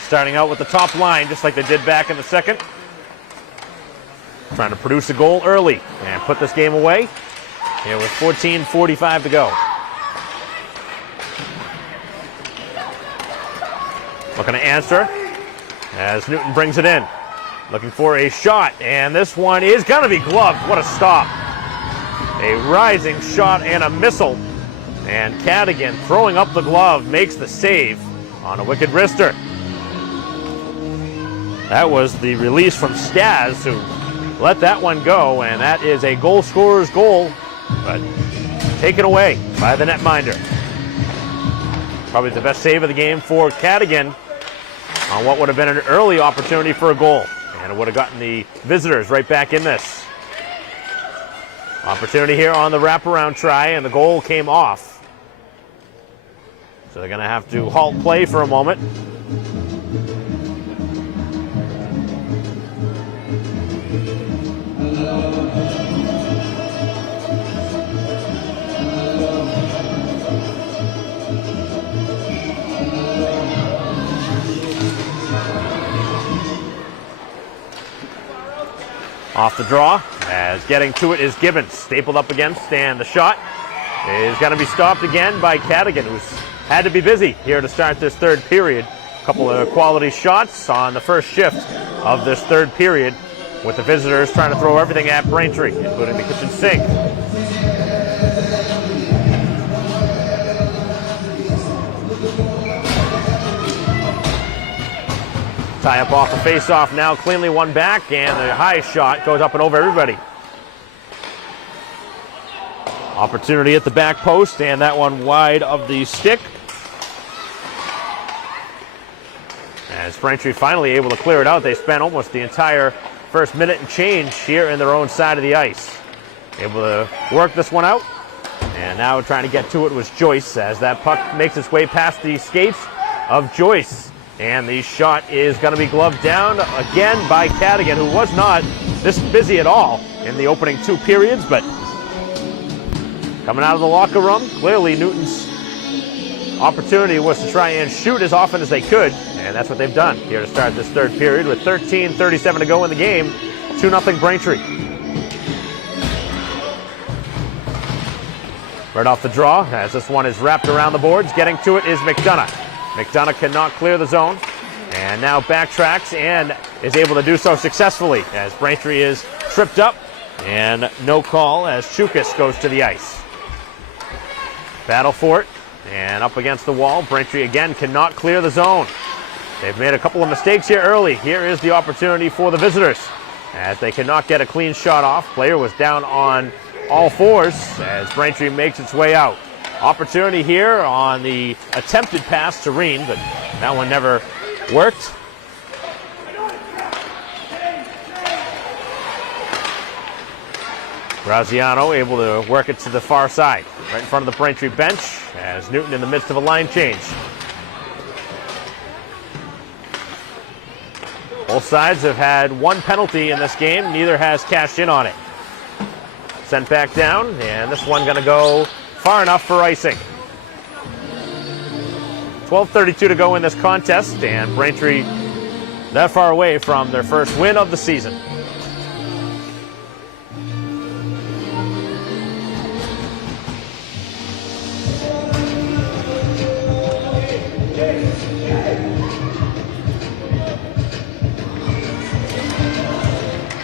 Starting out with the top line just like they did back in the second. Trying to produce a goal early and put this game away. Here with 14:45 to go. Looking to answer as Newton brings it in. Looking for a shot, and this one is going to be gloved. What a stop. A rising shot and a missile. And Cadigan throwing up the glove makes the save on a wicked wrister. That was the release from Staz, who let that one go, and that is a goal scorer's goal, but taken away by the netminder. Probably the best save of the game for Cadigan on what would have been an early opportunity for a goal. And it would have gotten the visitors right back in this. Opportunity here on the wraparound try, and the goal came off. So they're going to have to halt play for a moment. Off the draw, as getting to it is Gibbons, stapled up against, and the shot is going to be stopped again by Cadigan, who's had to be busy here to start this third period. A couple of quality shots on the first shift of this third period, with the visitors trying to throw everything at Braintree, including the kitchen sink. Tie up off the face-off now, cleanly won back, and the high shot goes up and over everybody. Opportunity at the back post, and that one wide of the stick. As Braintree finally able to clear it out, they spent almost the entire first minute and change here in their own side of the ice. Able to work this one out, and now trying to get to it was Joyce, as that puck makes its way past the skates of Joyce. And the shot is going to be gloved down again by Cadigan, who was not this busy at all in the opening two periods, but coming out of the locker room, clearly Newton's opportunity was to try and shoot as often as they could, and that's what they've done here to start this third period with 13:37 to go in the game. 2-0 Braintree. Right off the draw, as this one is wrapped around the boards, getting to it is McDonough. McDonough cannot clear the zone, and now backtracks and is able to do so successfully as Braintree is tripped up, and no call as Chukas goes to the ice. Battle for it, and up against the wall. Braintree again cannot clear the zone. They've made a couple of mistakes here early. Here is the opportunity for the visitors as they cannot get a clean shot off. Player was down on all fours as Braintree makes its way out. Opportunity here on the attempted pass to Reen, but that one never worked. Graziano able to work it to the far side, right in front of the Braintree bench, as Newton in the midst of a line change. Both sides have had one penalty in this game. Neither has cashed in on it. Sent back down, and this one going to go far enough for icing. 12:32 to go in this contest, and Braintree that far away from their first win of the season.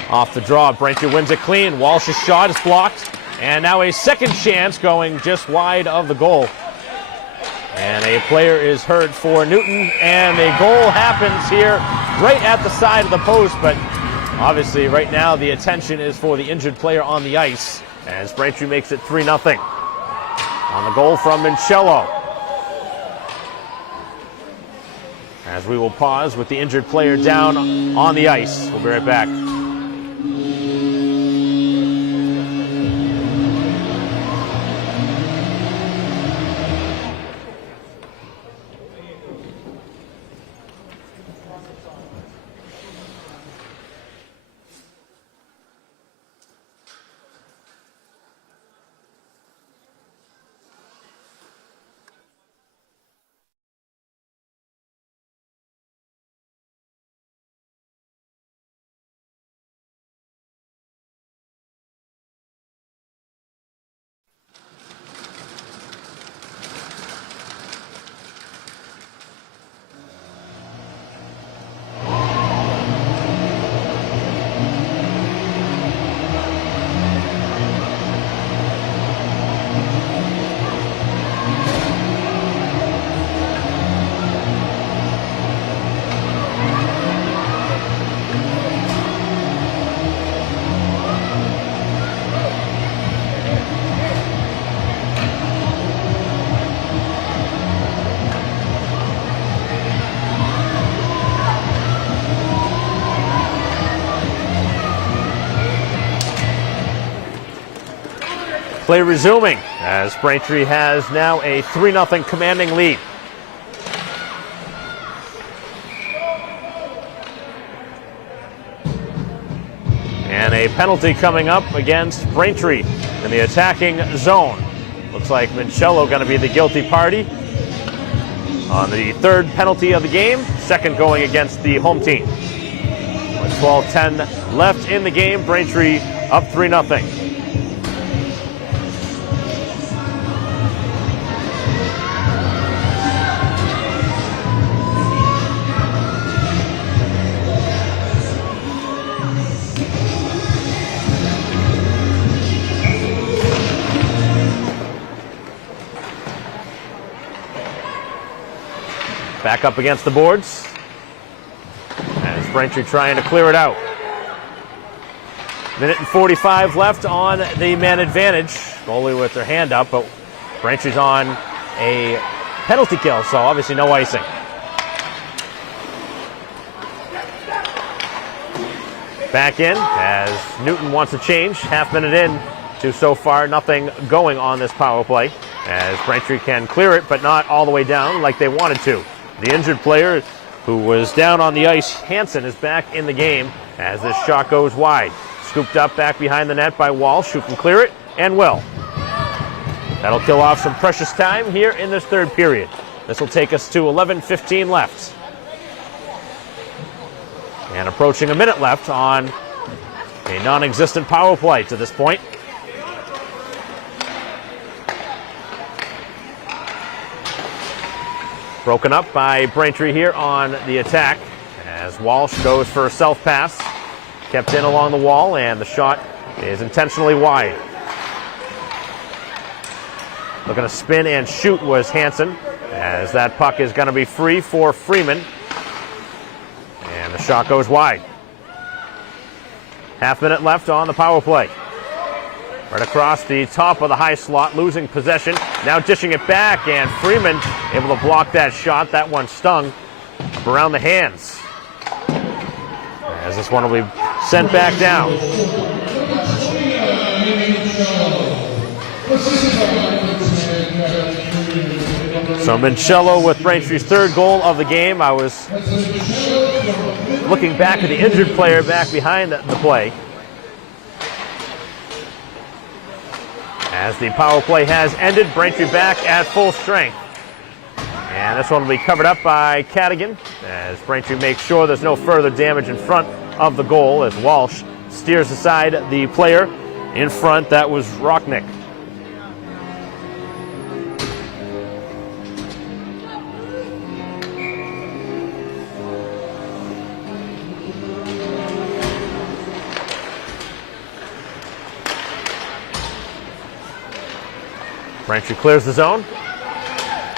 Off the draw, Braintree wins it clean. Walsh's shot is blocked. And now a second chance going just wide of the goal. And a player is hurt for Newton, and a goal happens here right at the side of the post, but obviously right now the attention is for the injured player on the ice as Braintree makes it 3-0 on the goal from Mincello. As we will pause with the injured player down on the ice. We'll be right back. Play resuming as Braintree has now a 3-0 commanding lead. And a penalty coming up against Braintree in the attacking zone. Looks like Mincello going to be the guilty party on the third penalty of the game, second going against the home team. With 12:10 left in the game, Braintree up 3-0. Back up against the boards as Braintree trying to clear it out. Minute and 45 left on the man advantage. Goalie with their hand up, but Braintree's on a penalty kill, so obviously no icing. Back in as Newton wants to change. Half minute in to so far nothing going on this power play as Braintree can clear it, but not all the way down like they wanted to. The injured player who was down on the ice, Hansen, is back in the game as this shot goes wide. Scooped up back behind the net by Walsh, who can clear it, and will. That'll kill off some precious time here in this third period. This will take us to 11:15 left. And approaching a minute left on a non-existent power play to this point. Broken up by Braintree here on the attack as Walsh goes for a self pass. Kept in along the wall, and the shot is intentionally wide. Looking to spin and shoot was Hansen as that puck is going to be free for Freeman. And the shot goes wide. Half minute left on the power play. Right across the top of the high slot, losing possession. Now dishing it back, and Freeman able to block that shot. That one stung up around the hands. As this one will be sent back down. So Mincello with Braintree's third goal of the game. I was looking back at the injured player back behind the play. As the power play has ended, Braintree back at full strength. And this one will be covered up by Cadigan as Braintree makes sure there's no further damage in front of the goal as Walsh steers aside the player in front. That was Rocknick. Braintree clears the zone.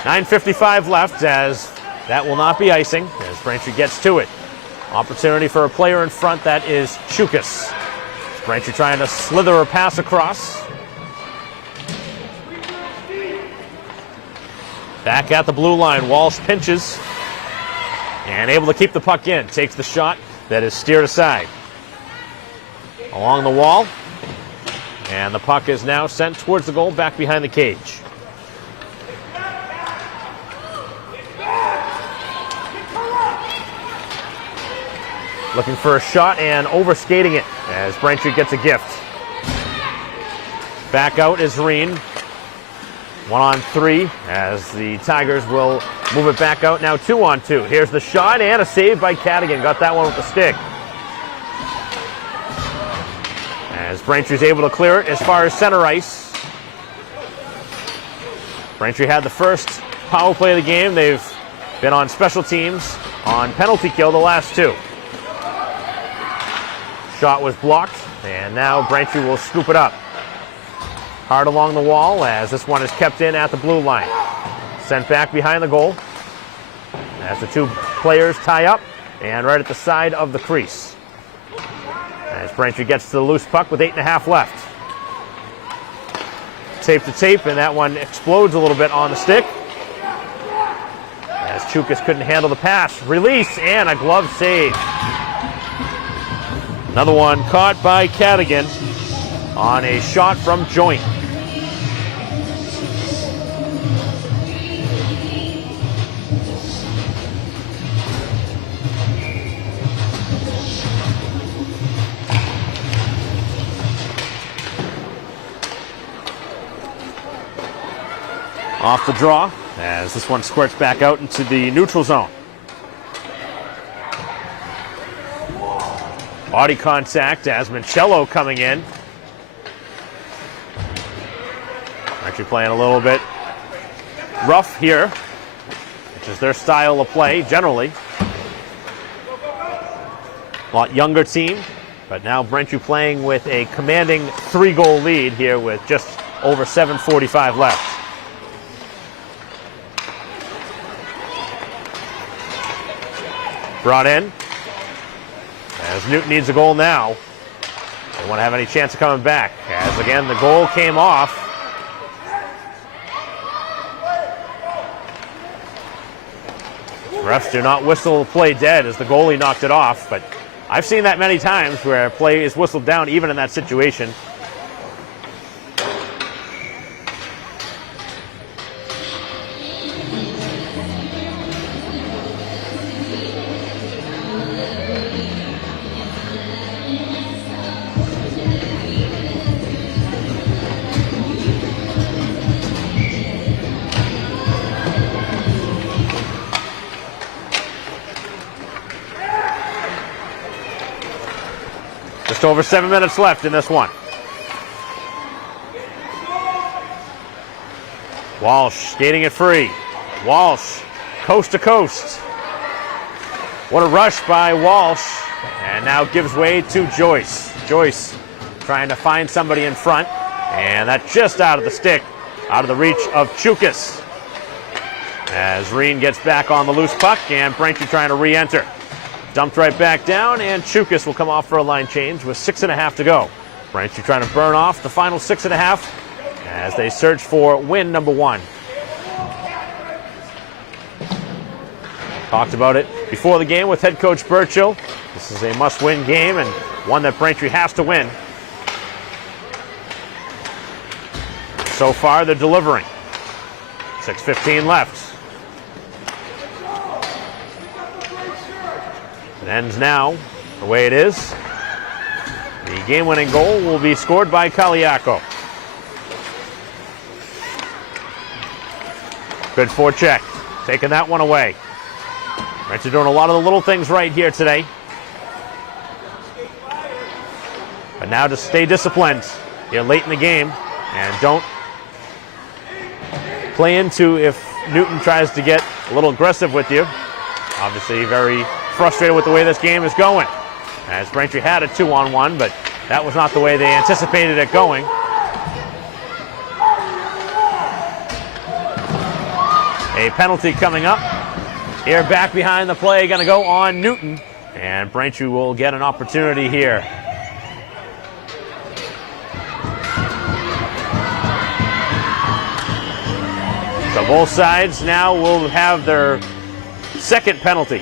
9:55 left as that will not be icing as Braintree gets to it. Opportunity for a player in front, that is Chukas. Braintree trying to slither a pass across. Back at the blue line, Walsh pinches and able to keep the puck in. Takes the shot that is steered aside. Along the wall. And the puck is now sent towards the goal, back behind the cage. Looking for a shot and overskating it as Braintree gets a gift. Back out is Reen. 1-on-3 as the Tigers will move it back out. Now 2-on-2. Here's the shot and a save by Cadigan. Got that one with the stick. As Braintree's able to clear it as far as center ice. Braintree had the first power play of the game. They've been on special teams on penalty kill the last two. Shot was blocked, and now Braintree will scoop it up. Hard along the wall as this one is kept in at the blue line. Sent back behind the goal as the two players tie up and right at the side of the crease. As Braintree gets to the loose puck with 8.5 left. Tape to tape, and that one explodes a little bit on the stick. As Chukas couldn't handle the pass. Release, and a glove save. Another one caught by Cadigan on a shot from Joint. Off the draw as this one squirts back out into the neutral zone. Body contact as Mancello coming in. Actually playing a little bit rough here, which is their style of play generally. A lot younger team, but now Braintree playing with a commanding 3-goal lead here with just over 7:45 left. Brought in as Newton needs a goal now. They won't have any chance of coming back as again the goal came off. Refs do not whistle play dead as the goalie knocked it off, but I've seen that many times where play is whistled down even in that situation. Just over 7 minutes left in this one. Walsh skating it free. Walsh, coast to coast. What a rush by Walsh. And now gives way to Joyce. Joyce trying to find somebody in front. And that's just out of the stick, out of the reach of Chukas. As Reen gets back on the loose puck and Braintree trying to re-enter. Dumped right back down, and Chukas will come off for a line change with 6.5 to go. Braintree trying to burn off the final 6.5 as they search for win number 1. Talked about it before the game with head coach Burchill. This is a must-win game and one that Braintree has to win. So far, they're delivering. 6:15 left. It ends now the way it is. The game-winning goal will be scored by Kaliako. Good forecheck, taking that one away. Braintree doing a lot of the little things right here today. But now to stay disciplined here late in the game and don't play into if Newton tries to get a little aggressive with you. Obviously very frustrated with the way this game is going. As Braintree had a 2-on-1, but that was not the way they anticipated it going. A penalty coming up. Here back behind the play, going to go on Newton. And Braintree will get an opportunity here. So both sides now will have their second penalty.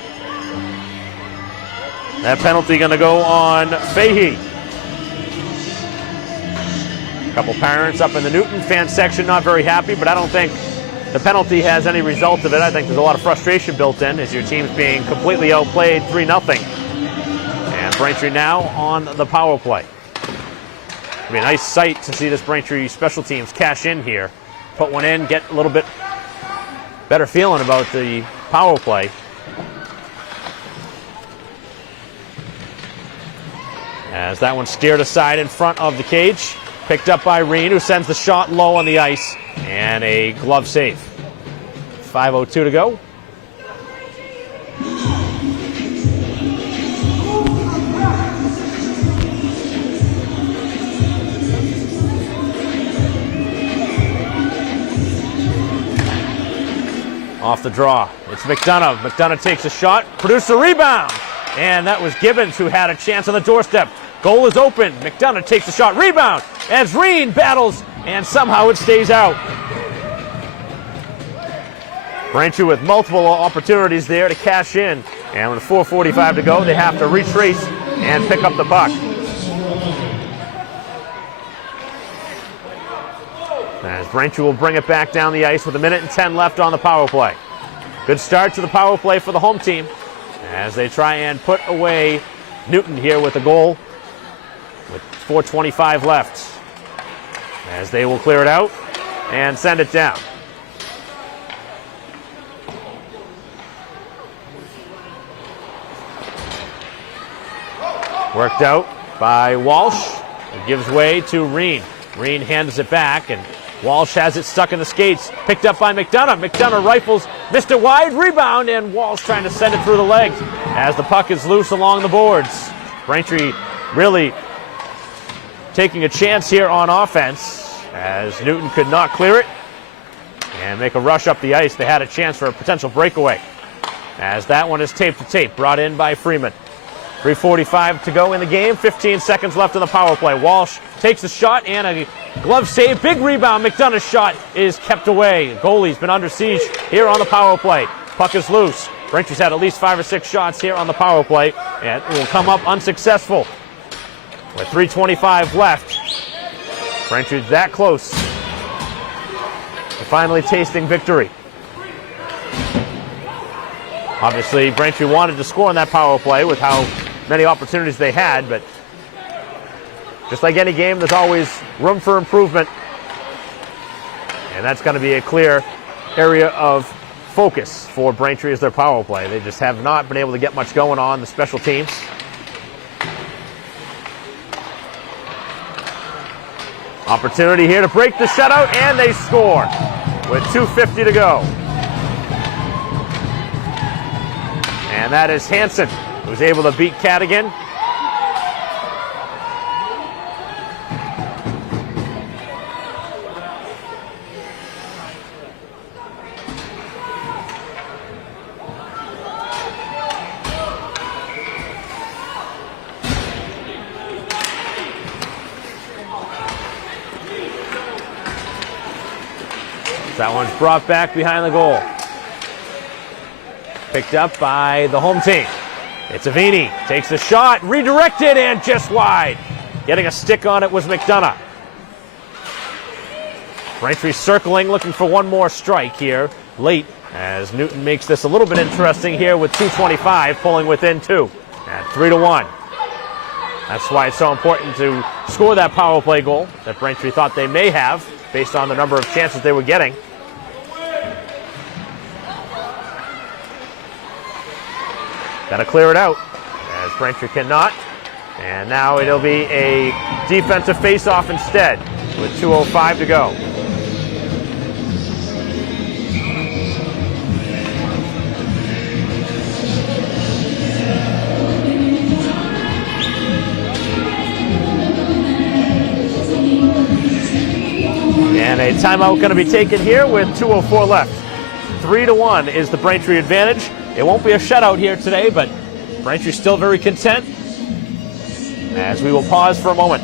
That penalty going to go on Fahey. A couple parents up in the Newton fan section not very happy, but I don't think the penalty has any result of it. I think there's a lot of frustration built in as your team's being completely outplayed 3-0. And Braintree now on the power play. It'll be a nice sight to see this Braintree special teams cash in here. Put one in, get a little bit better feeling about the power play. As that one steered aside in front of the cage. Picked up by Reen, who sends the shot low on the ice. And a glove save. 5:02 to go. Off the draw. It's McDonough. McDonough takes a shot. Produced a rebound. And that was Gibbons who had a chance on the doorstep. Goal is open. McDonough takes the shot. Rebound. As Reen battles. And somehow it stays out. Braintree with multiple opportunities there to cash in. And with 4:45 to go, they have to retrace and pick up the puck. As Braintree will bring it back down the ice with 1:10 left on the power play. Good start to the power play for the home team as they try and put away Newton here with a goal with 4:25 left. As they will clear it out and send it down. Worked out by Walsh. It gives way to Reen. Reen hands it back, and Walsh has it stuck in the skates. Picked up by McDonough. McDonough rifles, missed it wide, rebound, and Walsh trying to send it through the legs as the puck is loose along the boards. Braintree really taking a chance here on offense as Newton could not clear it and make a rush up the ice. They had a chance for a potential breakaway as that one is tape to tape, brought in by Freeman. 3:45 to go in the game, 15 seconds left in the power play. Walsh takes a shot and a glove save, big rebound. McDonough's shot is kept away. Goalie's been under siege here on the power play. Puck is loose. Braintree's had at least 5 or 6 shots here on the power play, and it will come up unsuccessful. With 3:25 left, Braintree's that close to finally tasting victory. Obviously, Braintree wanted to score on that power play with how many opportunities they had, but just like any game, there's always room for improvement, and that's going to be a clear area of focus for Braintree as their power play. They just have not been able to get much going on the special teams. Opportunity here to break the shutout, and they score with 2:50 to go. And that is Hansen, who's able to beat Cadigan. That one's brought back behind the goal. Picked up by the home team. It's Avini. Takes a shot, redirected, and just wide. Getting a stick on it was McDonough. Braintree circling, looking for one more strike here late as Newton makes this a little bit interesting here with 2:25, pulling within 2 at 3-1. That's why it's so important to score that power play goal that Braintree thought they may have based on the number of chances they were getting. Got to clear it out as Braintree cannot. And now it'll be a defensive face-off instead with 2:05 to go. And a timeout going to be taken here with 2:04 left. 3-1 is the Braintree advantage. It won't be a shutout here today, but Braintree's still very content as we will pause for a moment.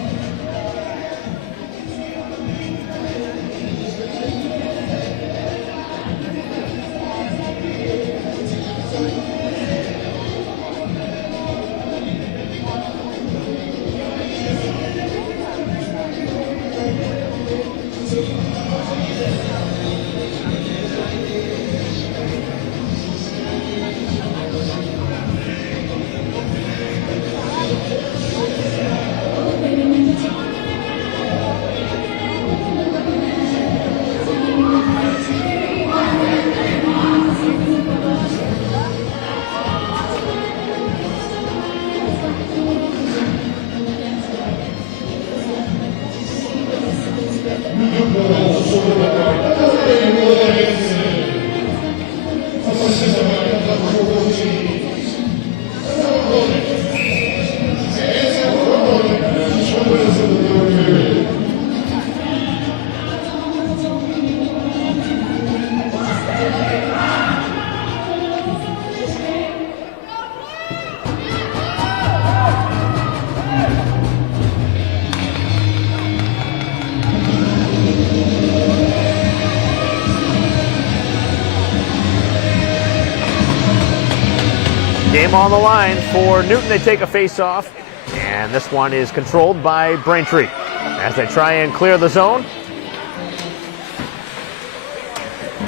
Game on the line for Newton. They take a face-off, and this one is controlled by Braintree as they try and clear the zone.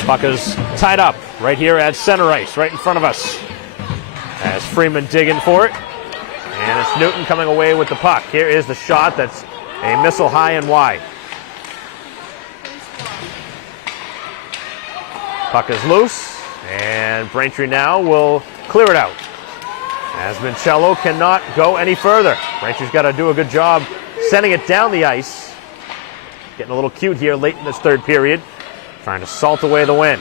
Puck is tied up right here at center ice, right in front of us, as Freeman digging for it. And it's Newton coming away with the puck. Here is the shot that's a missile high and wide. Puck is loose, and Braintree now will clear it out. as Mincello cannot go any further. Braintree's got to do a good job sending it down the ice. Getting a little cute here late in this third period, trying to salt away the win.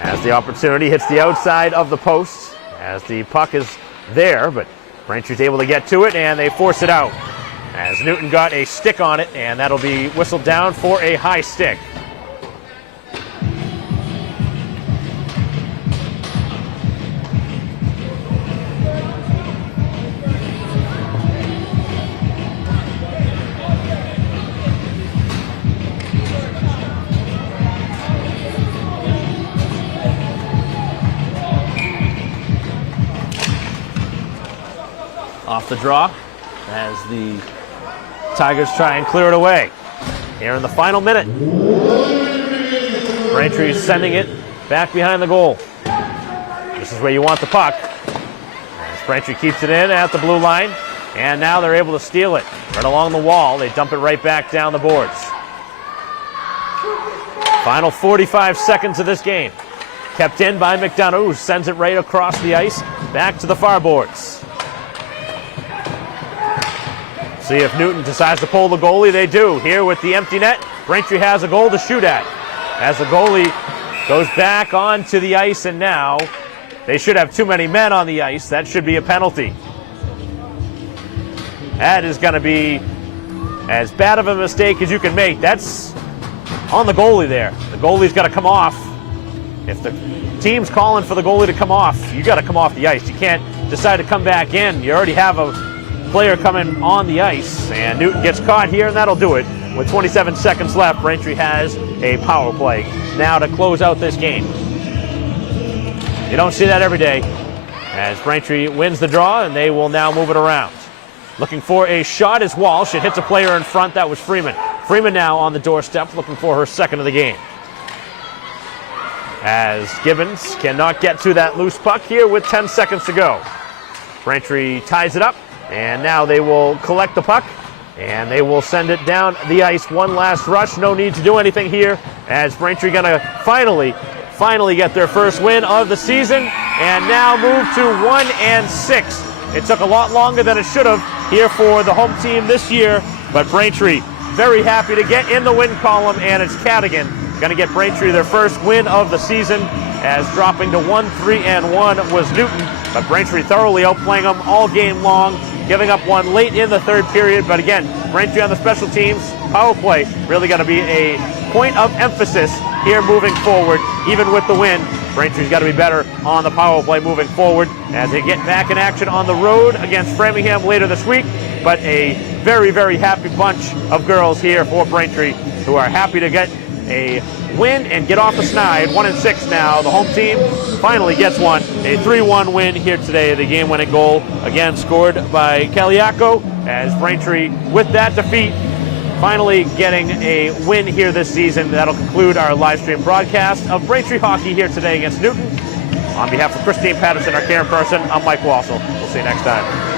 As the opportunity hits the outside of the post, as the puck is there, but Braintree's able to get to it, and they force it out. As Newton got a stick on it, and that'll be whistled down for a high stick. Off the draw as the Tigers try and clear it away. Here in the final minute, Braintree is sending it back behind the goal. This is where you want the puck. As Braintree keeps it in at the blue line, and now they're able to steal it right along the wall. They dump it right back down the boards. Final 45 seconds of this game. Kept in by McDonough, who sends it right across the ice back to the far boards. See if Newton decides to pull the goalie. They do. Here with the empty net, Braintree has a goal to shoot at. As the goalie goes back onto the ice, and now they should have too many men on the ice. That should be a penalty. That is going to be as bad of a mistake as you can make. That's on the goalie there. The goalie's got to come off. If the team's calling for the goalie to come off, you got to come off the ice. You can't decide to come back in. You already have a player coming on the ice, and Newton gets caught here, and that'll do it. With 27 seconds left, Braintree has a power play now to close out this game. You don't see that every day, as Braintree wins the draw, and they will now move it around. Looking for a shot is Walsh. It hits a player in front. That was Freeman. Freeman now on the doorstep, looking for her second of the game. As Gibbons cannot get to that loose puck here with 10 seconds to go. Braintree ties it up. And now they will collect the puck, and they will send it down the ice. One last rush. No need to do anything here, as Braintree going to finally get their first win of the season, and now move to 1-6. It took a lot longer than it should have here for the home team this year, but Braintree very happy to get in the win column, and it's Cadigan going to get Braintree their first win of the season, as dropping to 1-3-1 was Newton, but Braintree thoroughly outplaying them all game long, giving up one late in the third period. But again, Braintree on the special teams, power play, really got to be a point of emphasis here moving forward. Even with the win, Braintree's got to be better on the power play moving forward as they get back in action on the road against Framingham later this week. But a very, very happy bunch of girls here for Braintree who are happy to get a win and get off the snide. 1-6 now. The home team finally gets one. A 3-1 win here today. The game-winning goal, again, scored by Caliaco, as Braintree, with that defeat, finally getting a win here this season. That'll conclude our live stream broadcast of Braintree hockey here today against Newton. On behalf of Christine Patterson, our camera person, I'm Mike Wassel. We'll see you next time.